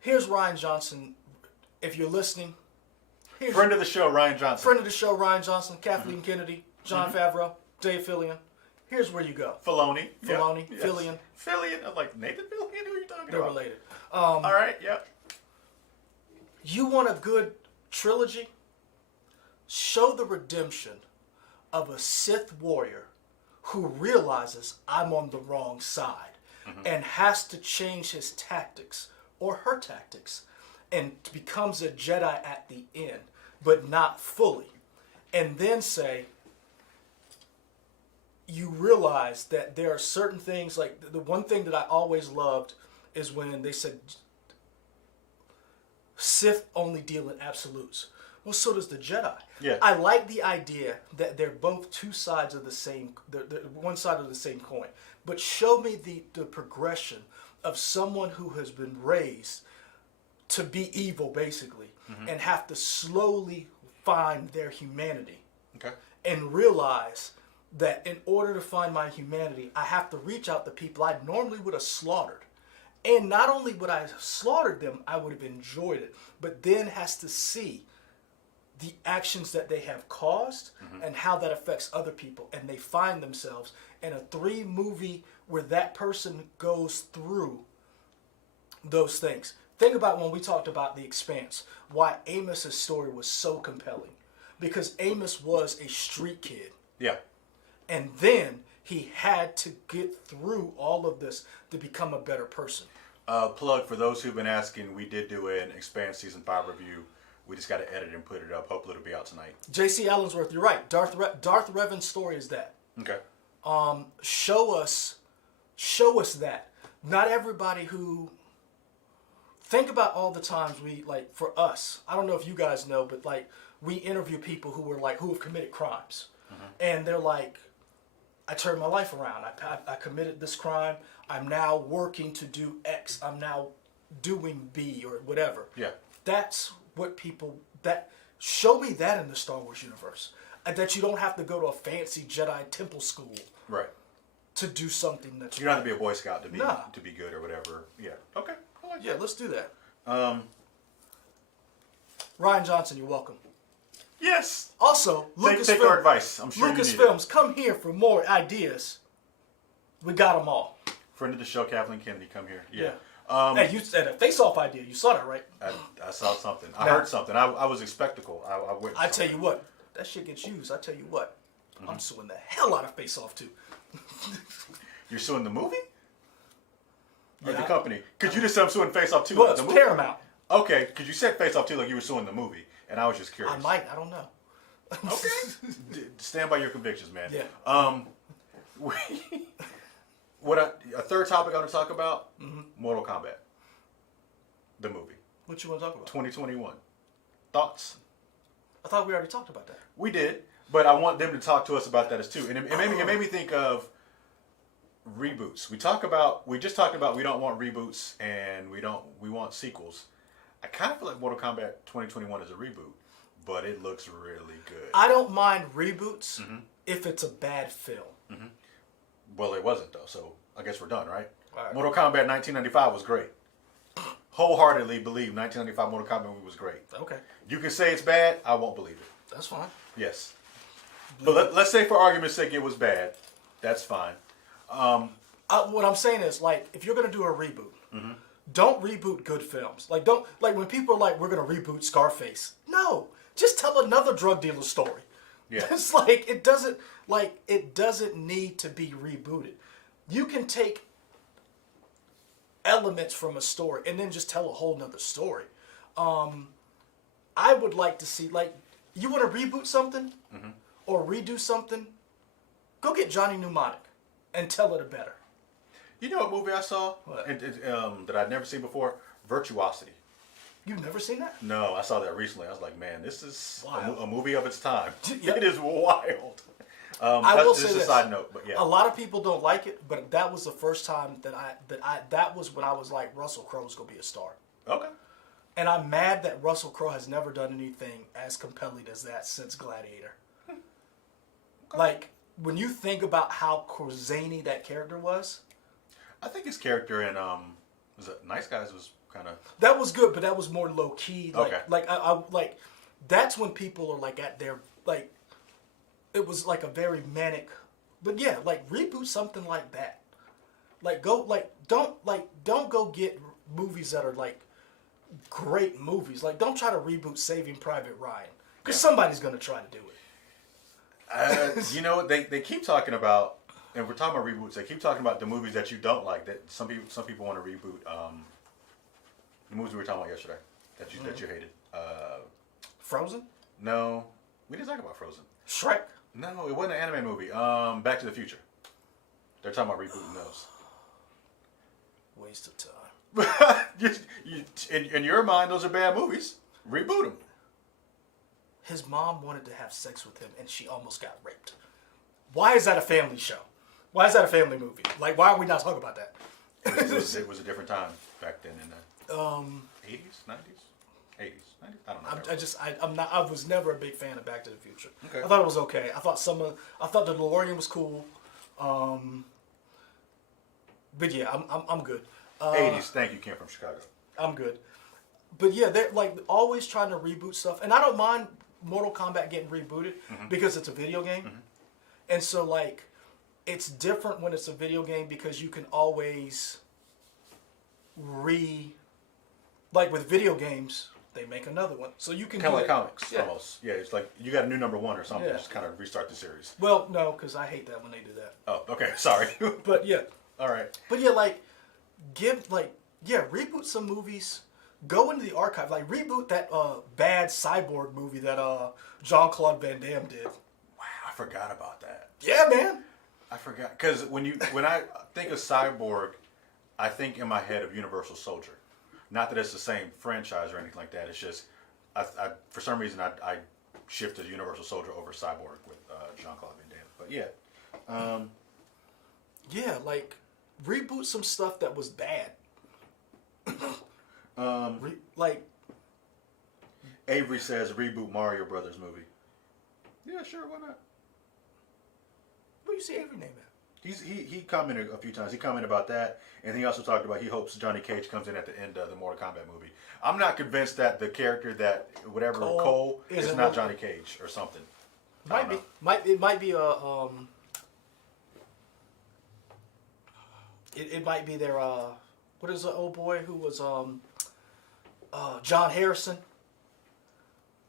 Here's Rian Johnson. If you're listening, friend of the show, Rian Johnson. Friend of the show, Rian Johnson, Kathleen Kennedy, Jon Favreau, Dave Fillion. Here's where you go. Filoni. Filoni. Yep. Fillion. Fillion. I'm like, Nathan Fillion? Who are you talking They're about? related. All right, yep. You want a good trilogy? Show the redemption of a Sith warrior who realizes I'm on the wrong side and has to change his tactics or her tactics and becomes a Jedi at the end, but not fully. And then say, you realize that there are certain things, like the one thing that I always loved is when they said Sith only deal in absolutes. Well, so does the Jedi. Yeah. I like the idea that they're both two sides of the same, they're one side of the same coin. But show me the progression of someone who has been raised to be evil, basically, and have to slowly find their humanity. Okay. And realize that in order to find my humanity, I have to reach out to people I normally would have slaughtered. And not only would I have slaughtered them, I would have enjoyed it, but then has to see the actions that they have caused and how that affects other people. And they find themselves in a 3-movie where that person goes through those things. Think about when we talked about The Expanse, why Amos's story was so compelling. Because Amos was a street kid. Yeah. And then he had to get through all of this to become a better person. Plug for those who've been asking, we did do an Expanse Season 5 review. We just got to edit and put it up. Hopefully it'll be out tonight. J.C. Allensworth, you're right. Darth Revan's story is that. Okay. Show us that. Not everybody who... Think about all the times we, like, for us, I don't know if you guys know, but, like, we interview people who were, like, who have committed crimes. And they're like, I turned my life around. I committed this crime. I'm now working to do X. I'm now doing B or whatever. Yeah. That's what people, show me that in the Star Wars universe. That you don't have to go to a fancy Jedi temple school. Right. To do something that's You don't have to be a Boy Scout to be Nah. to be good or whatever. Yeah. Okay. I like Yeah, that. let's do that. Um, Rian Johnson, you're welcome. Yes. Also, Take our advice. I'm sure you need it. Lucasfilms, come here for more ideas. We got them all. Friend of the show, Kathleen Kennedy, come here. Yeah. Hey, you said a face-off idea. You saw that, right? I saw something. I Now- heard something. I was a spectacle. I witnessed I tell something. you what, that shit gets used. I tell you what, I'm suing the hell out of face-off too. You're suing the movie? Or Yeah, the I- company? Because you just said I'm suing Face Off 2. Well, the it's movie? Paramount. Okay, because you said Face Off 2 like you were suing the movie. And I was just curious. I might. I don't know. Okay. Stand by your convictions, man. Yeah. A third topic I want to talk about, Mortal Kombat. The movie. What you want to talk about? 2021. Thoughts? I thought we already talked about that. We did, but I want them to talk to us about that as too. And it made me think of reboots. We just talked about we don't want reboots and we want sequels. I kind of feel like Mortal Kombat 2021 is a reboot, but it looks really good. I don't mind reboots if it's a bad film. Well, it wasn't though, so I guess we're done, right? All right. Mortal Kombat 1995 was great. Wholeheartedly believe 1995 Mortal Kombat movie was great. Okay, You can say it's bad, I won't believe it. that's fine. Yes. But let's say for argument's sake it was bad. That's fine. What I'm saying is, like, if you're gonna do a reboot, don't reboot good films. Like, don't when people are like, we're gonna reboot Scarface. No, just tell another drug dealer story. Yeah. It's like it doesn't need to be rebooted. You can take elements from a story and then just tell a whole nother story. I would like to see, like, you want to reboot something or redo something, go get Johnny Mnemonic and tell it better. You know what movie I saw What? that I'd never seen before? Virtuosity. You've never seen that? No, I saw that recently. I was like, man, this is Wild. a movie of its time. Yep. It is wild. I will say just a this. side note, but yeah. A lot of people don't like it, but that was the first time that was when I was like, Russell Crowe's gonna be a star. Okay. And I'm mad that Russell Crowe has never done anything as compelling as that since Gladiator. Okay. Like, when you think about how zany that character was. I think his character in was it Nice Guys was kind of. That was good, but that was more low key. Like, okay. Like I like, that's when people are like at their like. It was like a very manic, but yeah, like reboot something like that. Like don't go get movies that are like great movies. Like don't try to reboot Saving Private Ryan because somebody's gonna try to do it. You know, they keep talking about, and we're talking about reboots. They keep talking about the movies that you don't like. That some people want to reboot. The movies we were talking about yesterday that you hated. Frozen? No, we didn't talk about Frozen. Shrek? No, it wasn't an anime movie. Back to the Future. They're talking about rebooting those. Waste of time. In your mind, those are bad movies. Reboot them. His mom wanted to have sex with him, and she almost got raped. Why is that a family show? Why is that a family movie? Like, why are we not talking about that? It was a different time back then in the 80s, 90s, 80s, 90s. I don't know. I was never a big fan of Back to the Future. Okay. I thought it was okay. I thought the DeLorean was cool. But yeah, I'm good. 80s. Thank you, Kim from Chicago. I'm good. But yeah, they're like always trying to reboot stuff, and I don't mind Mortal Kombat getting rebooted because it's a video game, and so like it's different when it's a video game because you can always like with video games they make another one, so you can kind of like it. comics almost. Yeah, it's like you got a new number one or something. Just kind of restart the series. Well, no, because I hate that when they do that. Oh, okay, sorry. But yeah, all right. But yeah, like reboot some movies. Go into the archive, like reboot that bad Cyborg movie that Jean-Claude Van Damme did. Wow, I forgot about that. Yeah, man. I forgot because when I think of Cyborg, I think in my head of Universal Soldier. Not that it's the same franchise or anything like that. It's just I for some reason I shifted Universal Soldier over Cyborg with Jean-Claude Van Damme. But yeah, yeah, like reboot some stuff that was bad. Like Avery says reboot Mario Brothers movie. Yeah, sure, why not? What do you see Avery name at? He commented a few times. He commented about that, and he also talked about he hopes Johnny Cage comes in at the end of the Mortal Kombat movie. I'm not convinced that the character that whatever Cole is not Johnny Cage or something. Might be. It might be a It might be their what is the old boy who was John Harrison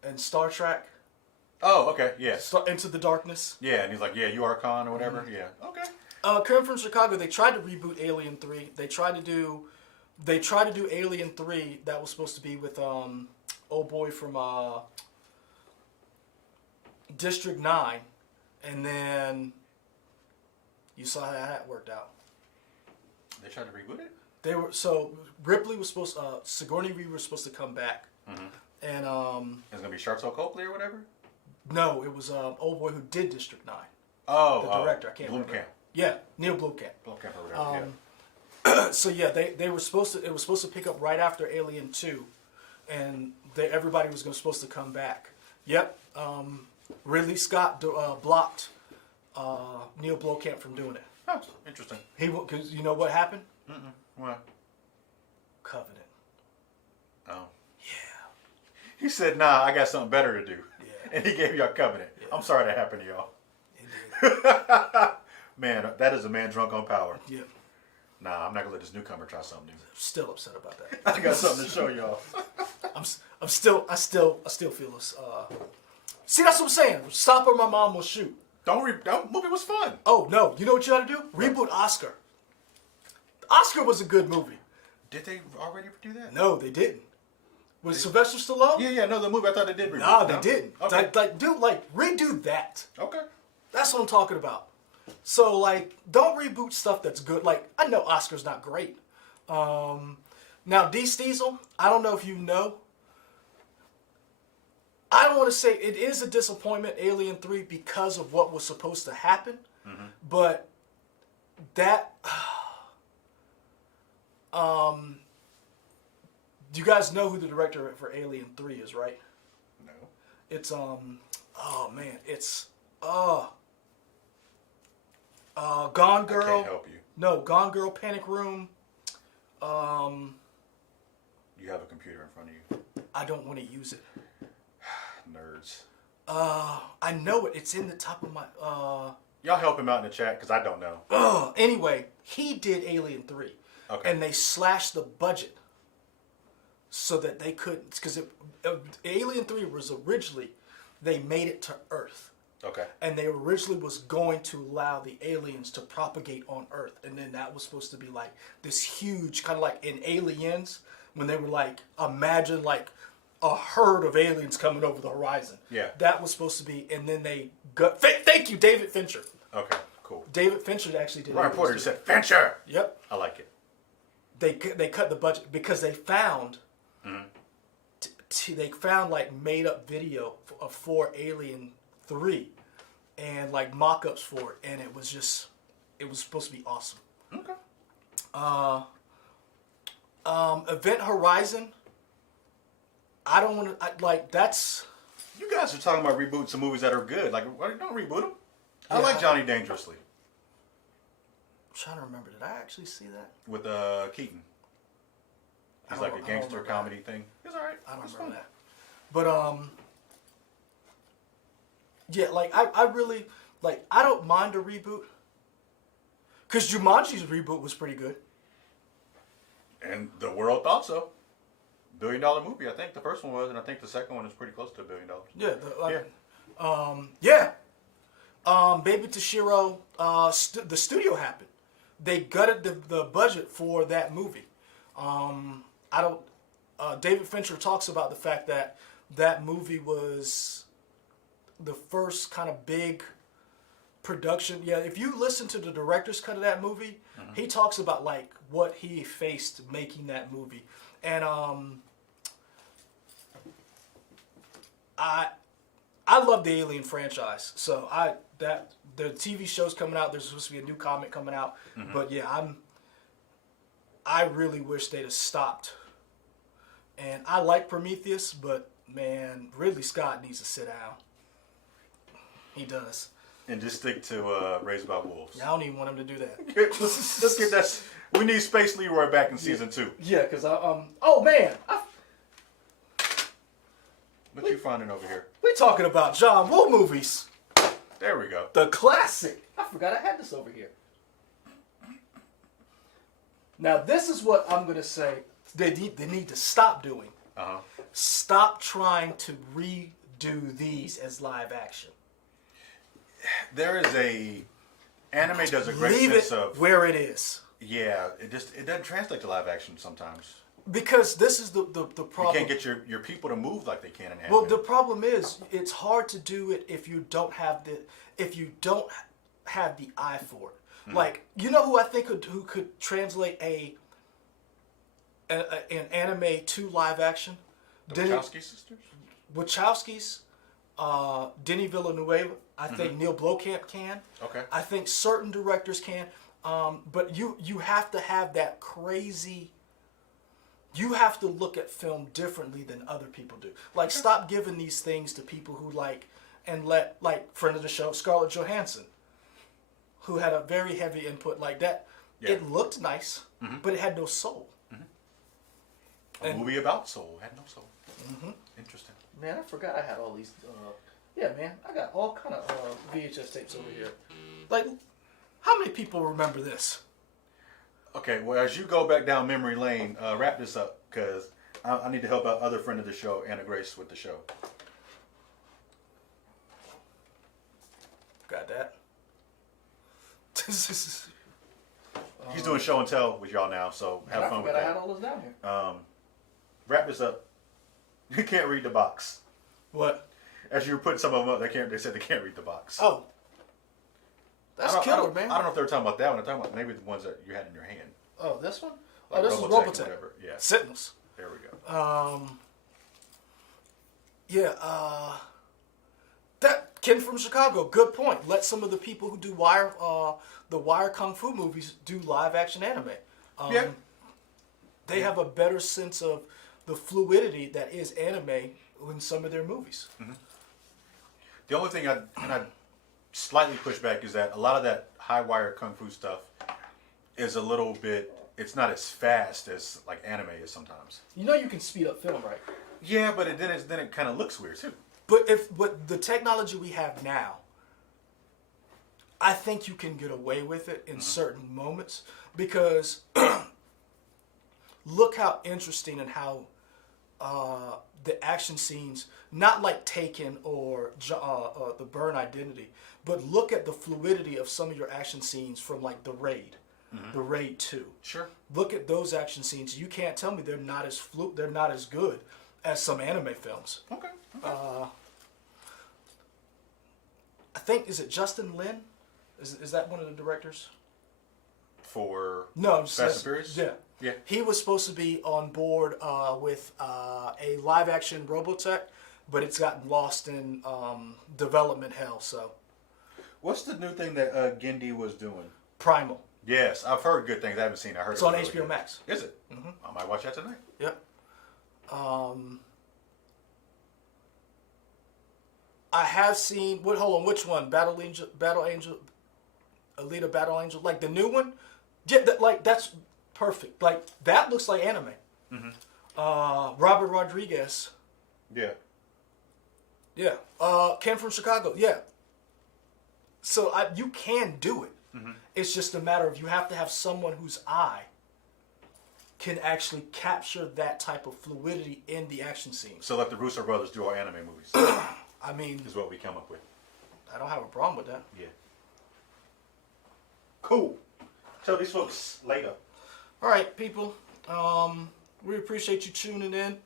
in Star Trek. Oh, okay, yeah. Into the Darkness. Yeah, and he's like, yeah, you are Khan or whatever. Yeah, okay. Karen from Chicago, they tried to reboot Alien 3. They tried to do Alien 3 that was supposed to be with old boy from District 9, and then you saw how that worked out. They tried to reboot it? Ripley was supposed Sigourney Weaver was supposed to come back. And it's gonna be Sharpsell Copley or whatever? No, it was old boy who did District 9. Oh, the director, I can't remember. Blomkamp. Yeah, Neil Blomkamp. Blomkamp or whatever. Yeah. So yeah, they were supposed to. It was supposed to pick up right after Alien 2, and everybody was supposed to come back. Yep. Ridley Scott blocked Neil Blomkamp from doing it. Oh, interesting. Because you know what happened? What? Covenant. Oh. Yeah. He said, "Nah, I got something better to do." Yeah. And he gave y'all Covenant. Yeah. I'm sorry that happened to y'all. It did. Man, that is a man drunk on power. Yeah. Nah, I'm not gonna let this newcomer try something new. Still upset about that. I got something to show y'all. I still feel this. See, that's what I'm saying. Stop or my mom will shoot. Don't movie was fun. Oh no! You know what you ought to do? Reboot Oscar. Oscar was a good movie. Did they already do that? No, they didn't. Was Sylvester Stallone? Yeah, no, the movie. I thought they did reboot. Nah, they didn't. Okay. Redo that. Okay. That's what I'm talking about. So, like, don't reboot stuff that's good. Like, I know Oscar's not great. Now, D. Steezel, I don't know if you know. I don't want to say it is a disappointment, Alien 3, because of what was supposed to happen, but that, do you guys know who the director for Alien 3 is, right? No. It's, oh man, it's, Gone Girl. I can't help you. No, Gone Girl, Panic Room. You have a computer in front of you. I don't want to use it. Nerds. I know it. It's in the top of my, Y'all help him out in the chat, because I don't know. Anyway, he did Alien 3. Okay. And they slashed the budget so that they couldn't, because Alien 3 was originally, they made it to Earth. Okay. And they originally was going to allow the aliens to propagate on Earth. And then that was supposed to be like this huge, kind of like in Aliens, when they were like, imagine like a herd of aliens coming over the horizon. Yeah. That was supposed to be, and then they got, thank you, David Fincher. Okay, cool. David Fincher actually did it. Ryan Porter said, Fincher! Yep. I like it. They cut the budget because they found, they found like made up video for Alien 3 and like mock-ups for it, and it was supposed to be awesome. Okay. Event Horizon, I don't want to, like, that's... You guys are talking about rebooting some movies that are good. Like, why don't reboot them? I Yeah. like Johnny Dangerously. I'm trying to remember, did I actually see that? With Keaton. He's like a I don't gangster remember comedy thing. It's alright. I don't remember that. But, yeah, like, I really, like, I don't mind a reboot. Because Jumanji's reboot was pretty good. And the world thought so. $1 billion movie, I think the first one was, and I think the second one is pretty close to $1 billion. Yeah. Baby Toshiro, the studio happened. They gutted the budget for that movie. David Fincher talks about the fact that that movie was the first kind of big production. Yeah, if you listen to the director's cut of that movie, he talks about like what he faced making that movie. And I love the Alien franchise. So the TV show's coming out. There's supposed to be a new comic coming out. But yeah, I really wish they'd have stopped. And I like Prometheus, but man, Ridley Scott needs to sit down. He does. And just stick to Raised by Wolves. Yeah, I don't even want him to do that. Let's get that. We need Space Leroy back in season 2. Yeah, because oh man, What you finding over here? we talking about John Woo movies. There we go. The classic. I forgot I had this over here. Now this is what I'm gonna say. They need to stop doing. Stop trying to redo these as live action. There is anime does a great Leave sense it of where it is. Yeah, it doesn't translate to live action sometimes. Because this is the problem. You can't get your people to move like they can in anime. Well, the problem is it's hard to do it if you don't have the eye for it. Like, you know who I think who could translate an anime to live action? The Wachowski sisters? Wachowskis, Denis Villeneuve. I think Neil Blomkamp can. Okay. I think certain directors can. But you have to have that crazy. You have to look at film differently than other people do. Like, stop giving these things to people who let friend of the show, Scarlett Johansson, who had a very heavy input like that. Yeah. It looked nice, but it had no soul. A movie about soul had no soul. Interesting. Man, I forgot I had all these. Yeah, man, I got all kind of VHS tapes over here. Like, how many people remember this? Okay, well, as you go back down memory lane, wrap this up, because I need to help out other friend of the show, Anna Grace, with the show. Got that. He's doing show and tell with y'all now, so have fun with that. I had all those down here. Wrap this up. You can't read the box. What? As you were putting some of them up, they said they can't read the box. Oh. That's killer, man. I don't know if they were talking about that one. They're talking about maybe the ones that you had in your hand. Oh, this one? Like this is Robotech or Robotech. whatever. Yeah. Sentinels. There we go. Yeah, that Ken from Chicago. Good point. Let some of the people who do the Wire Kung Fu movies do live action anime. Yeah. They have a better sense of the fluidity that is anime in some of their movies. Mm-hmm. The only thing I'd slightly push back is that a lot of that high wire kung fu stuff is a little bit. It's not as fast as like anime is sometimes. You know, you can speed up film, right? Yeah, but then it kind of looks weird too. But the technology we have now, I think you can get away with it in certain moments because look how interesting and how the action scenes, not like Taken or the Bourne Identity, but look at the fluidity of some of your action scenes from like The Raid, The Raid 2. Sure. Look at those action scenes. You can't tell me they're not as good as some anime films. Okay. I think, is it Justin Lin? Is that one of the directors? For No, Fast and Furious? Yeah. Yeah. He was supposed to be on board with a live action Robotech, but it's gotten lost in development hell. So, What's the new thing that Gindi was doing? Primal. Yes, I've heard good things. I haven't seen it. I heard It's it was on really HBO good. Max. Is it? Mm-hmm. I might watch that tonight. Yep. I have seen. Hold on. Which one? Battle Angel, Alita Battle Angel, like the new one. Yeah, that's perfect. Like that looks like anime. Mm-hmm. Robert Rodriguez. Yeah. Yeah. Ken from Chicago. Yeah. So you can do it. Mm-hmm. It's just a matter of you have to have someone whose eye can actually capture that type of fluidity in the action scenes. So let the Russo brothers do our anime movies. I mean, is what we come up with. I don't have a problem with that. Yeah. Cool. Tell these folks later. All right, people. We appreciate you tuning in.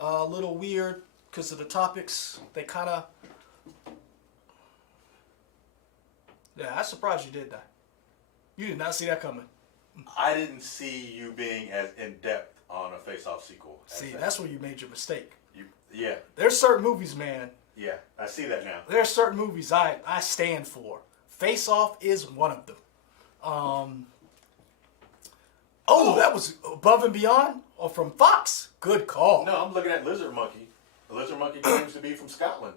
A little weird because of the topics. They kind of... Yeah, I'm surprised you did that. You did not see that coming. I didn't see you being as in-depth on a Face-Off sequel. See, that's where you made your mistake. Yeah. There's certain movies, man. Yeah, I see that now. There are certain movies I stand for. Face Off is one of them. That was Above and Beyond or from Fox. Good call. No, I'm looking at Lizard Monkey. The Lizard Monkey claims to be from Scotland.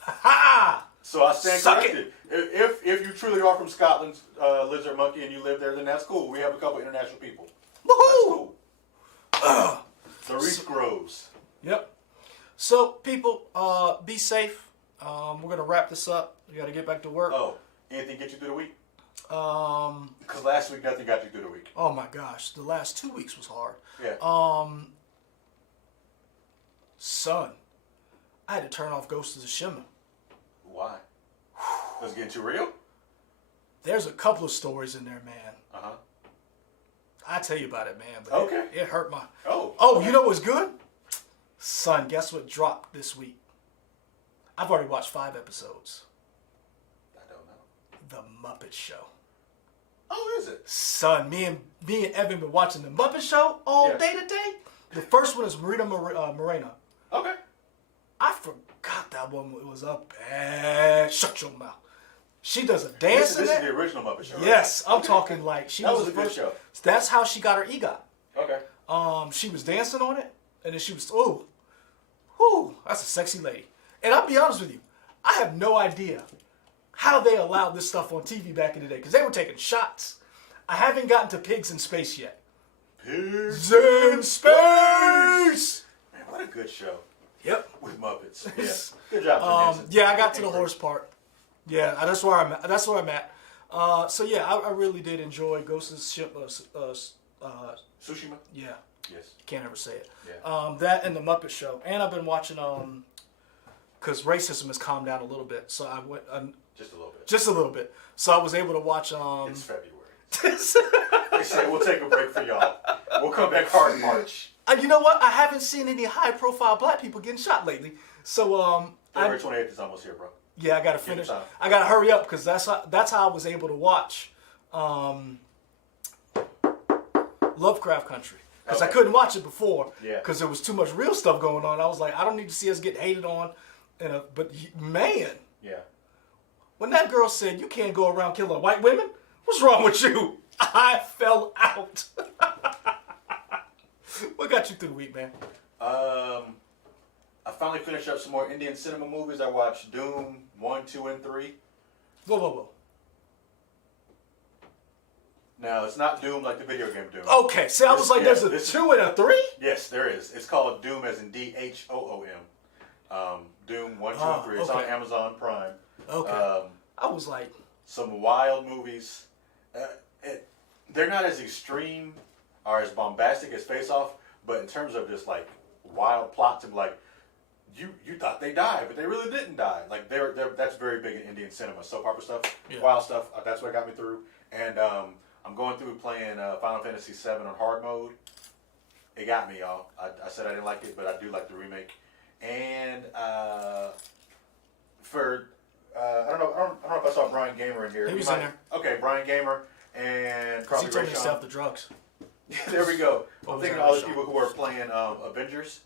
Ha! So I stand Suck corrected. If you truly are from Scotland, Lizard Monkey, and you live there, then that's cool. We have a couple international people. Woohoo! That's cool. The Reese grows. Yep. So, people, be safe. We're going to wrap this up. We got to get back to work. Oh, anything get you through the week? Because last week, nothing got you through the week. Oh, my gosh. The last 2 weeks was hard. Yeah. Son, I had to turn off Ghost of Tsushima. Why? Was it getting too real? There's a couple of stories in there, man. Uh-huh. I'll tell you about it, man. But Okay. It hurt my... Oh. Oh, you know what's good? Son, guess what dropped this week? I've already watched 5 episodes. I don't know. The Muppet Show. Oh, is it? Son, me and Evan been watching The Muppet Show all day today. The first one is Marina Moreno. Okay. I forgot that one was up. Shut your mouth. She does a dance in This there. is the original Muppet Show, right? Yes, I'm talking like she That was was the a good first show. That's how she got her EGOT. Okay. She was dancing on it, and then she was, that's a sexy lady. And I'll be honest with you, I have no idea how they allowed this stuff on TV back in the day, because they were taking shots. I haven't gotten to Pigs in Space yet. Pigs in Space! Man, what a good show. Yep. With Muppets. Yeah. Good job, Jim Yeah, I got to the horse part. Yeah, that's where I'm at. So yeah, I really did enjoy Ghost of Tsushima? Yeah. Yes. Can't ever say it. Yeah. That and the Muppet Show, and I've been watching because racism has calmed down a little bit, so I went Just a little bit. just a little bit. So I was able to watch It's February. They say we'll take a break for y'all. We'll come back hard in March. You know what? I haven't seen any high-profile black people getting shot lately. So February 28th is almost here, bro. yeah, I gotta finish. I gotta hurry up because that's how I was able to watch Lovecraft Country. because I couldn't watch it before. Yeah. Because there was too much real stuff going on. I was like, I don't need to see us get hated on. But man, Yeah. when that girl said you can't go around killing white women, what's wrong with you? I fell out. What got you through the week, man? I finally finished up some more Indian cinema movies. I watched Doom 1, 2, and 3. Whoa. Now, it's not Doom like the video game Doom. Okay, see, I was like, there's a 2 and a 3? Yes, there is. It's called Doom as in DHOOM. Doom 1, 2, and 3. It's on Amazon Prime. Okay. I was like... Some wild movies. They're not as extreme or as bombastic as Face Off, but in terms of just like wild plots and like, you thought they died, but they really didn't die. Like that's very big in Indian cinema. Soap opera stuff, wild stuff. That's what got me through. And I'm going through playing Final Fantasy VII on hard mode. It got me, y'all. I said I didn't like it, but I do like the remake. And I don't know if I saw Brian Gamer in here. He was in there. Okay, Brian Gamer and He told me to stay off the drugs. There we go. I'm thinking of all the people who are playing Avengers.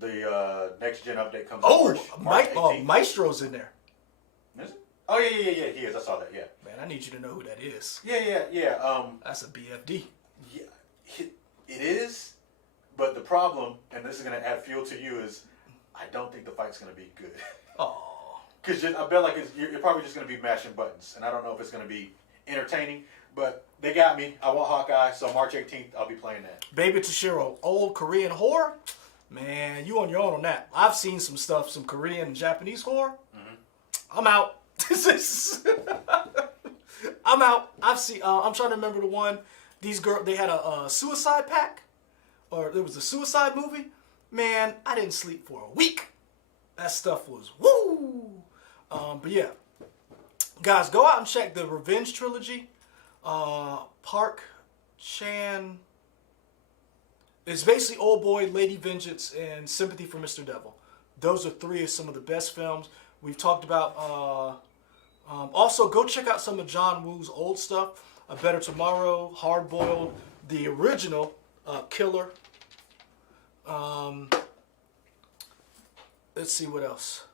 The next gen update comes out March 18th. Maestro's in there. Is it? Oh yeah, he is. I saw that. Yeah. Man, I need you to know who that is. Yeah. That's a BFD. Yeah, it is. But the problem, and this is going to add fuel to you, is I don't think the fight's going to be good. Oh. Because I bet like you're probably just going to be mashing buttons, and I don't know if it's going to be entertaining. But they got me. I want Hawkeye, so March 18th I'll be playing that. Baby Toshiro, old Korean horror. Man, you on your own on that. I've seen some stuff, some Korean and Japanese horror. Mm-hmm. I'm out. I'm out. I'm trying to remember the one. These girls, they had a suicide pact, or there was a suicide movie. Man, I didn't sleep for a week. That stuff was woo. But yeah, guys, go out and check the Revenge trilogy. Park Chan. It's basically Old Boy, Lady Vengeance, and Sympathy for Mr. Devil. Those are 3 of some of the best films we've talked about. Also, go check out some of John Woo's old stuff. A Better Tomorrow, Hard Boiled, the original Killer. Let's see what else.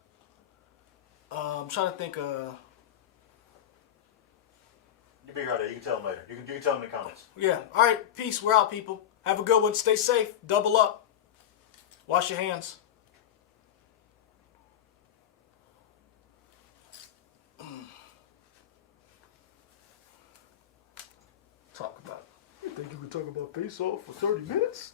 I'm trying to think. You figure out that. You can tell them later. You can tell them in the comments. Yeah. All right. Peace. We're out, people. Have a good one. Stay safe. Double up. Wash your hands. Talk about. You think you could talk about Face Off for 30 minutes?